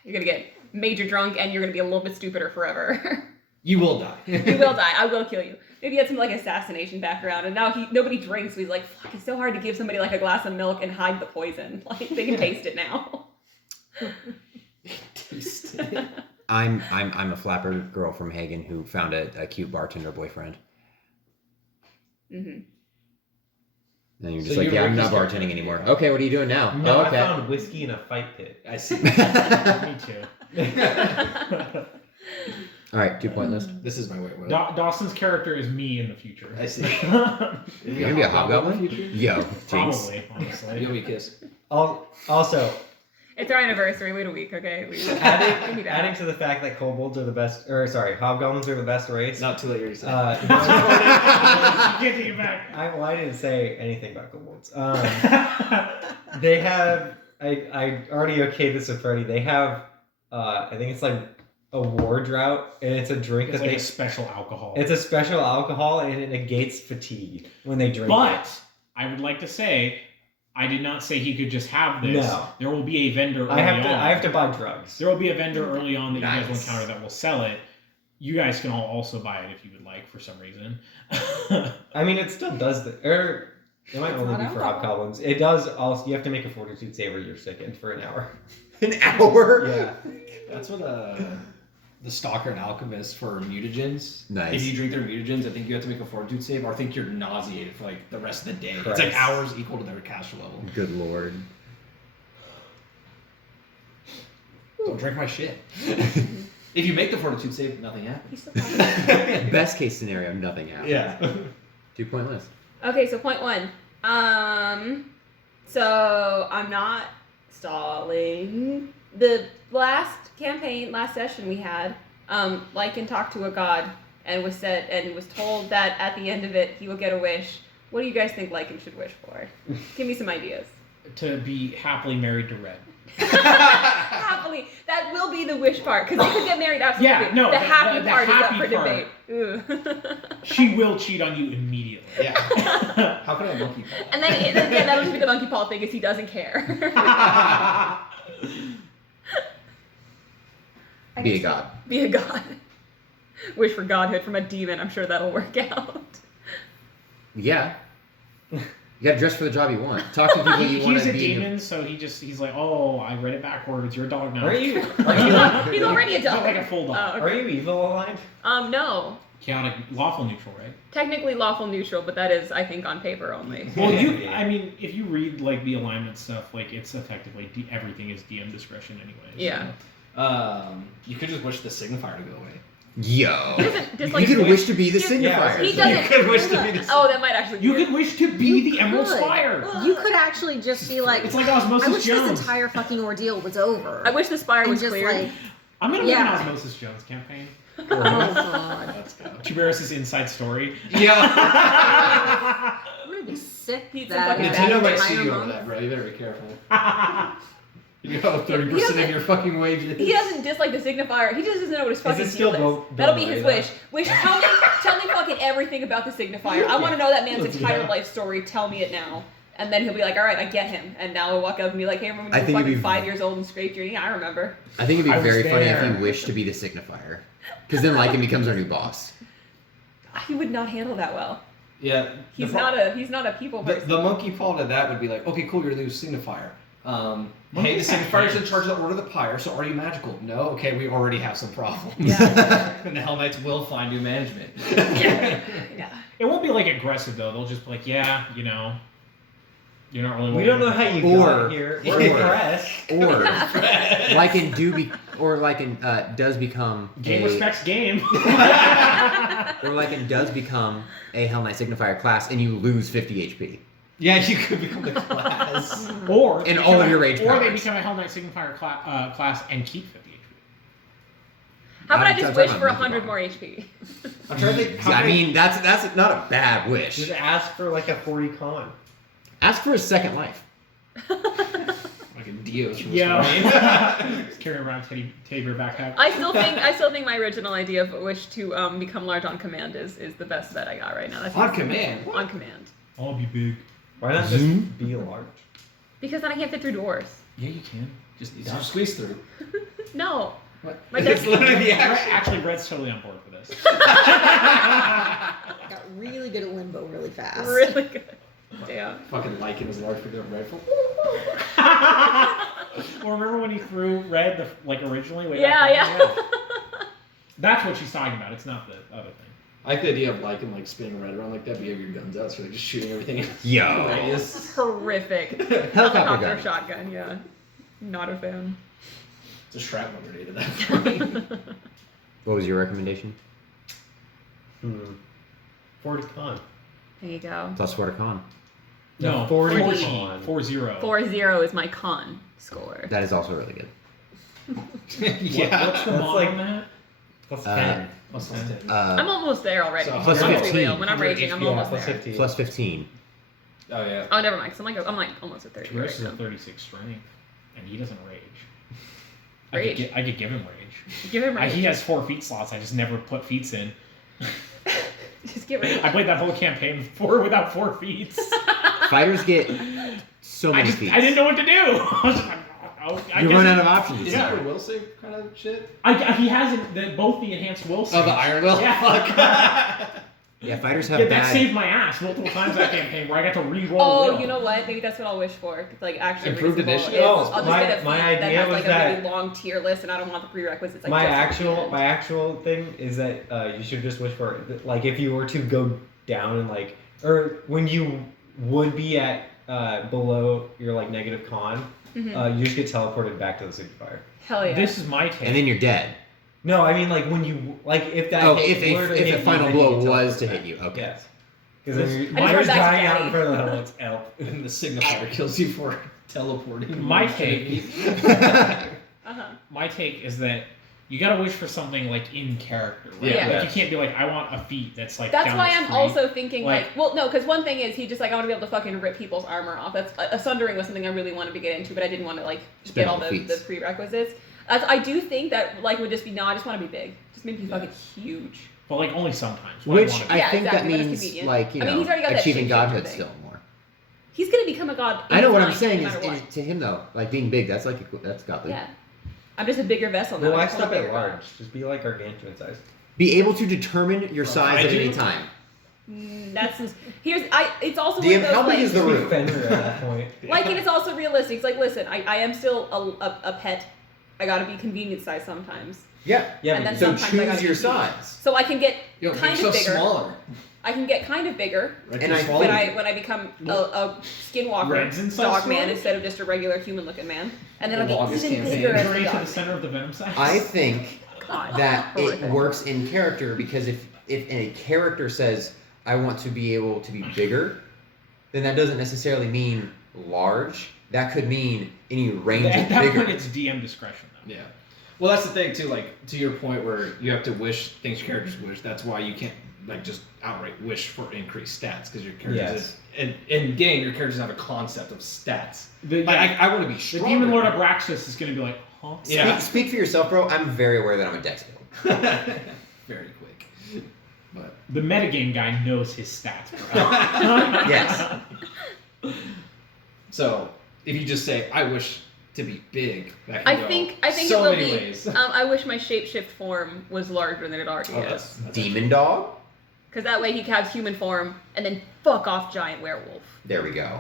you're gonna get major drunk and you're gonna be a little bit stupider forever. You will die. You will die. I will kill you. Maybe he had some like assassination background, and now nobody drinks. So he's like, fuck, it's so hard to give somebody like a glass of milk and hide the poison. Like they can taste it now. I'm a flapper girl from Hagen who found a cute bartender boyfriend. hmm And you're just So like, you're yeah, I'm Ricky's not character. bartending anymore. Okay, what are you doing now? No, Oh, okay. I found whiskey in a fight pit. I see. Me too. All right, 2 point list. This is my way. Will. Dawson's character is me in the future. I see. You're gonna be a hobgoblin? future? Yo, jinx. Probably, honestly. Give me a kiss. Also, It's our anniversary. Wait a week, okay? Give me adding that. to the fact that kobolds are the best, or sorry, hobgoblins are the best race. It's not too late. You're saying. You can't take it back. I didn't say anything about kobolds. They have. I already okayed this with Freddie. They have. I think it's like a war drought, and it's a drink It's that like they. a special alcohol. It's a special alcohol, and it negates fatigue when they drink But it. I would like to say, I did not say he could just have this. No. There will be a vendor early I have on. to buy drugs. There will be a vendor early on that you guys will Nice. encounter that will sell it. You guys can all also buy it if you would like for some reason. I mean, it still does the. It might It's only not be for alcohol. hobgoblins. It does also. You have to make a fortitude save or you're sickened for an hour. An hour? Yeah. That's what the stalker and alchemist for mutagens. Nice. If you drink their mutagens, I think you have to make a fortitude save, or I think you're nauseated for like the rest of the day. It's like Christ. hours equal to their caster level. Good lord. Don't drink my shit. If you make the fortitude save, nothing happens. He's still talking. Best case scenario, nothing happens. Yeah. 2 point list. Okay, so point one. So I'm not stalling. The last session we had, Lycan talked to a god and was told that at the end of it he will get a wish. What do you guys think Lycan should wish for? Give me some ideas. To be happily married to Red. Happily, that will be the wish part because they could get married absolutely. Yeah, no, the the happy part happy is up for part. debate. Ooh. She will cheat on you immediately. Yeah. How can I monkey paw? And then yeah, that'll just be the monkey paw thing is he doesn't care. I Be a guess god. Be a god. Wish for godhood from a demon. I'm sure that'll work out. Yeah. You gotta dress for the job you want. Talk to people you want He's to a be. demon, so he's like, oh, I read it backwards. You're a dog now. Are you? He's already a Not dog. like a full dog. Oh, Are okay. you evil aligned? No. Chaotic, lawful neutral, right? Technically lawful neutral, but that is, I think, on paper only. Well, Yeah. I mean, if you read like the alignment stuff, like it's effectively everything is DM discretion anyway. Yeah. You could just wish the signifier to go away. Yo. He doesn't just like you could wish to be the He signifier. he doesn't. You could wish to be the- Oh, that might actually. Be You it. could wish to be the Emerald could. Spire. You could actually just be like, It's like I Osmosis wish Jones. this entire fucking ordeal was over. I wish the spire and was just clear. like, I'm gonna make Yeah. an Osmosis Jones campaign. oh god, Let's go. Tuberous' inside story. Yeah. I'm gonna be sick. He's that some fucking Nintendo might entire sue you over month. that, bro. You better be careful. You owe 30% of your fucking wages. He doesn't dislike the signifier. He just doesn't know what his fucking it still deal is. Bill That'll be Murray, his though? wish. Wish. Tell me fucking everything about the signifier. I want to know that man's entire Yeah. life story. Tell me it now. And then he'll be like, all right, I get him. And now he'll walk up and be like, hey, remember when I you were think it'd fucking be- 5 years old and scraped your knee? I remember. I think it'd be I was very funny if there. you wish to be the signifier. Because then Lycan becomes our new boss. He would not handle that well. Yeah. He's not a people person. The monkey paw to that would be like, okay, cool, you're the new signifier. Hey, the signifier's in charge of the Order of the Pyre, so are you magical? No? Okay, we already have some problems. Yeah. And the Hell Knights will find new management. Yeah. It won't be like aggressive though. They'll just be like, yeah, you know, you're not really. We don't know how you Or- got here. or- We're impressed. Or Lycan does become Game respects game. or Lycan does become a Hell Knight signifier class, and you lose 50 HP. Yeah, you could become the class. Or And they all become of your a- rage Or they powers. become a Hell Knight Signifier class and keep 50 HP. How about I I'm just talking wish about for Monkey 100 Ball. more HP? I'm trying to think. How I many- mean, that's not a bad wish. Just ask for like a 40 con. Ask for a second life. like a Dios. Yeah. Just carrying around teddy bear backpack. I still think my original idea of a wish to become large on command is the best bet I got right now. That's On command. On command. I'll be big. Why not just be large? Because then I can't fit through doors. Yeah, you can. Just squeeze through. No. What? My It's desk- literally the Actually, action. Red's totally on board for this. Got really good at limbo really fast. Really good. Damn. Fucking Lycan was large for the rifle. Well, remember when he threw Red originally? Way Yeah, back when? yeah. That's what she's talking about. It's not the other thing. I like the idea of Lycan like spinning Red around like that, but you have your guns out, so you're just shooting everything in Yo. radius. Horrific. Helicopter Helicopter gun. shotgun, yeah. Not a fan. It's a shrapnel grenade at that point. What was your recommendation? 40 con. There you go. Plus what a con. No, 40 40. con. 40. 4-0 is my con score. That is also really good. yeah. What's the That's mod like- on that? Plus Uh, 10. Plus 10. I'm almost there already. So Plus Let's be 15. real. When I'm raging, I'm Yeah, almost plus there. 15. Plus 15. Oh yeah. Oh, never mind. Cause I'm like almost at 30 right Travis is a now. 36 strength, and he doesn't rage. Rage. I could give him rage. Give him rage. He has 4 feet slots. I just never put feats in. Just give rage. I played that whole campaign without 4 feats. Fighters get so many I feats. didn't know what to do. I was just like, I You guess run it- out of options. Is Yeah. that a will save kind of shit? He has both the enhanced will Oh, saves. the Iron Will? Yeah. Fuck. Yeah, fighters have Yeah, that bad. saved my ass multiple times that campaign where I got to re-roll. Oh, will. you know what? Maybe that's what I'll wish for. It's like actually Improved reasonable edition? is Oh, I'll just my- get a my feat that idea has was like a that- really long tier list, and I don't want the prerequisites. Like my just at the end. actual thing is that you should just wish for like if you were to go down and like or when you would be at below your like negative con, Mhm. you just get teleported back to the signifier. Hell yeah. This is my take. And then you're dead. No, I mean like when you like if that Oh, hit if were to the hit you, final then you blow get was to teleported hit you. back. Okay. Yes. Because then I you're just went just back to dying out Daddy. in front of the helmet's help. And the signifier kills you for teleporting. My take. Uh-huh. My take is that you gotta wish for something like in character, right? Yeah. Like you can't be like, I want a feat that's like. That's down why the I'm street. also thinking Like- well, no, because one thing is he just like I want to be able to fucking rip people's armor off. That's Sundering was something I really wanted to get into, but I didn't want to like Spend get all all the the feats. prerequisites. I do think that like would just be no, I just want to be big. Just make me fucking huge. But like only sometimes. Why Which want I Yeah, think exactly, that but it's means convenient. like, you I mean, know, he's already got that achieving shapeshifter godhood thing. still more. He's gonna become a god. I know what I'm anytime, saying no is, matter what. to him though, like being big, that's like that's godly. Yeah. I'm just a bigger vessel now. Well, why I'm just a stop bigger at god. large? Just be like gargantuan size. Be able to determine your size I at do. any time. That's just, it's also DM, one of those, how big like, is the Just be room? Fenrir at that point. like, and it's also realistic. It's like, listen, I am still a pet. I gotta be convenient size sometimes. Yeah. Yeah, And but then So sometimes I gotta choose your be huge. size. So I can get Yo, make kind of yourself bigger. smaller. I can get kind of bigger Right, And just I- swallow when it. I become a skinwalker Red's in size dog man smaller? instead of just a regular human looking man. And then The I'll longest get even campaign. bigger as a Bring it to dog the center of the venom size. I think God, that it horrific. works in character because if a character says I want to be able to be bigger, then that doesn't necessarily mean large. That could mean any range At of that bigger. point, it's DM discretion though. Yeah. Well, that's the thing too. Like to your point, where you have to wish things your characters wish. That's why you can't like just outright wish for increased stats because your characters in game your characters have a concept of stats. Like I want to be The stronger. Demon Lord of Raxus is gonna be like, huh? Yeah. Speak for yourself, bro. I'm very aware that I'm a dex build. Very quick. But The metagame guy knows his stats, bro. Yes. so if you just say I wish to be big, that can I go think so it will many be. ways. I wish my shapeshift form was larger than it already Oh, is. that's Demon dog. Because that way he can have human form and then fuck off giant werewolf. There we go.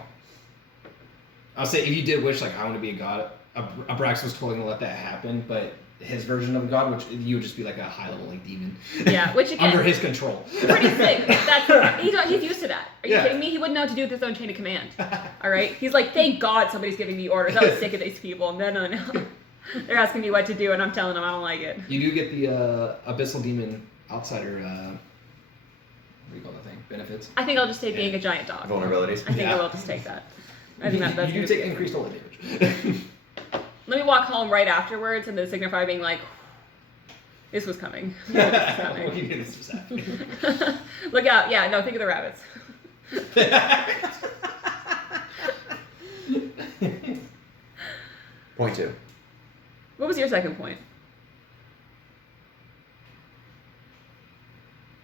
I'll say if you did wish like I want to be a god, Abraxas was totally gonna let that happen, but his version of a god, which you would just be like a high level like demon. Yeah, which again, Under his control. pretty sick. He's used to that. Are you Yeah. kidding me? He wouldn't know what to do with his own chain of command. All right, he's like, thank God somebody's giving me orders. I was sick of these people. No. They're asking me what to do, and I'm telling them I don't like it. You do get the abyssal demon outsider. What do you call that thing? Benefits. I think I'll just take being a giant dog. Vulnerabilities. I think I Yeah. will just take that. I think that's you do good. take increased holy damage. Let me walk home right afterwards and then signify being like, this was coming. This was coming. What do you mean this was happening? Look out. Yeah, no, think of the rabbits. Point 2. What was your second point?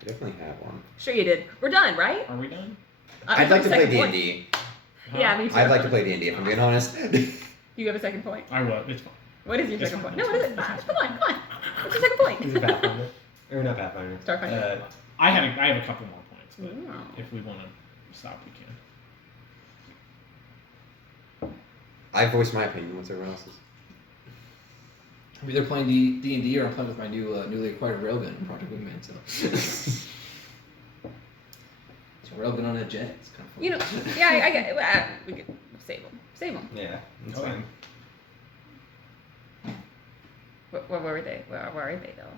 I definitely have one. Sure you did. We're done, right? Are we done? I'd like to play Second point. D&D. Yeah, me too. I'd like to play D&D if I'm being honest. You have a second point. I will. It's fine. What is your It's second fine. point? No, what is it? Come on. What's your second He's a point? Pathfinder. Or not Pathfinder. Starfinder. I have a couple more points, but Wow. if we want to stop, we can. I voiced my opinion. What's everyone else's? I'm either playing D&D or I'm playing with my newly acquired railgun in Project Wingman. So. It's a railgun on a jet. It's kind of fun. You know, yeah, I get it. We could save them. Save them. Yeah, that's Okay. fine. Where were they? Where are they, though?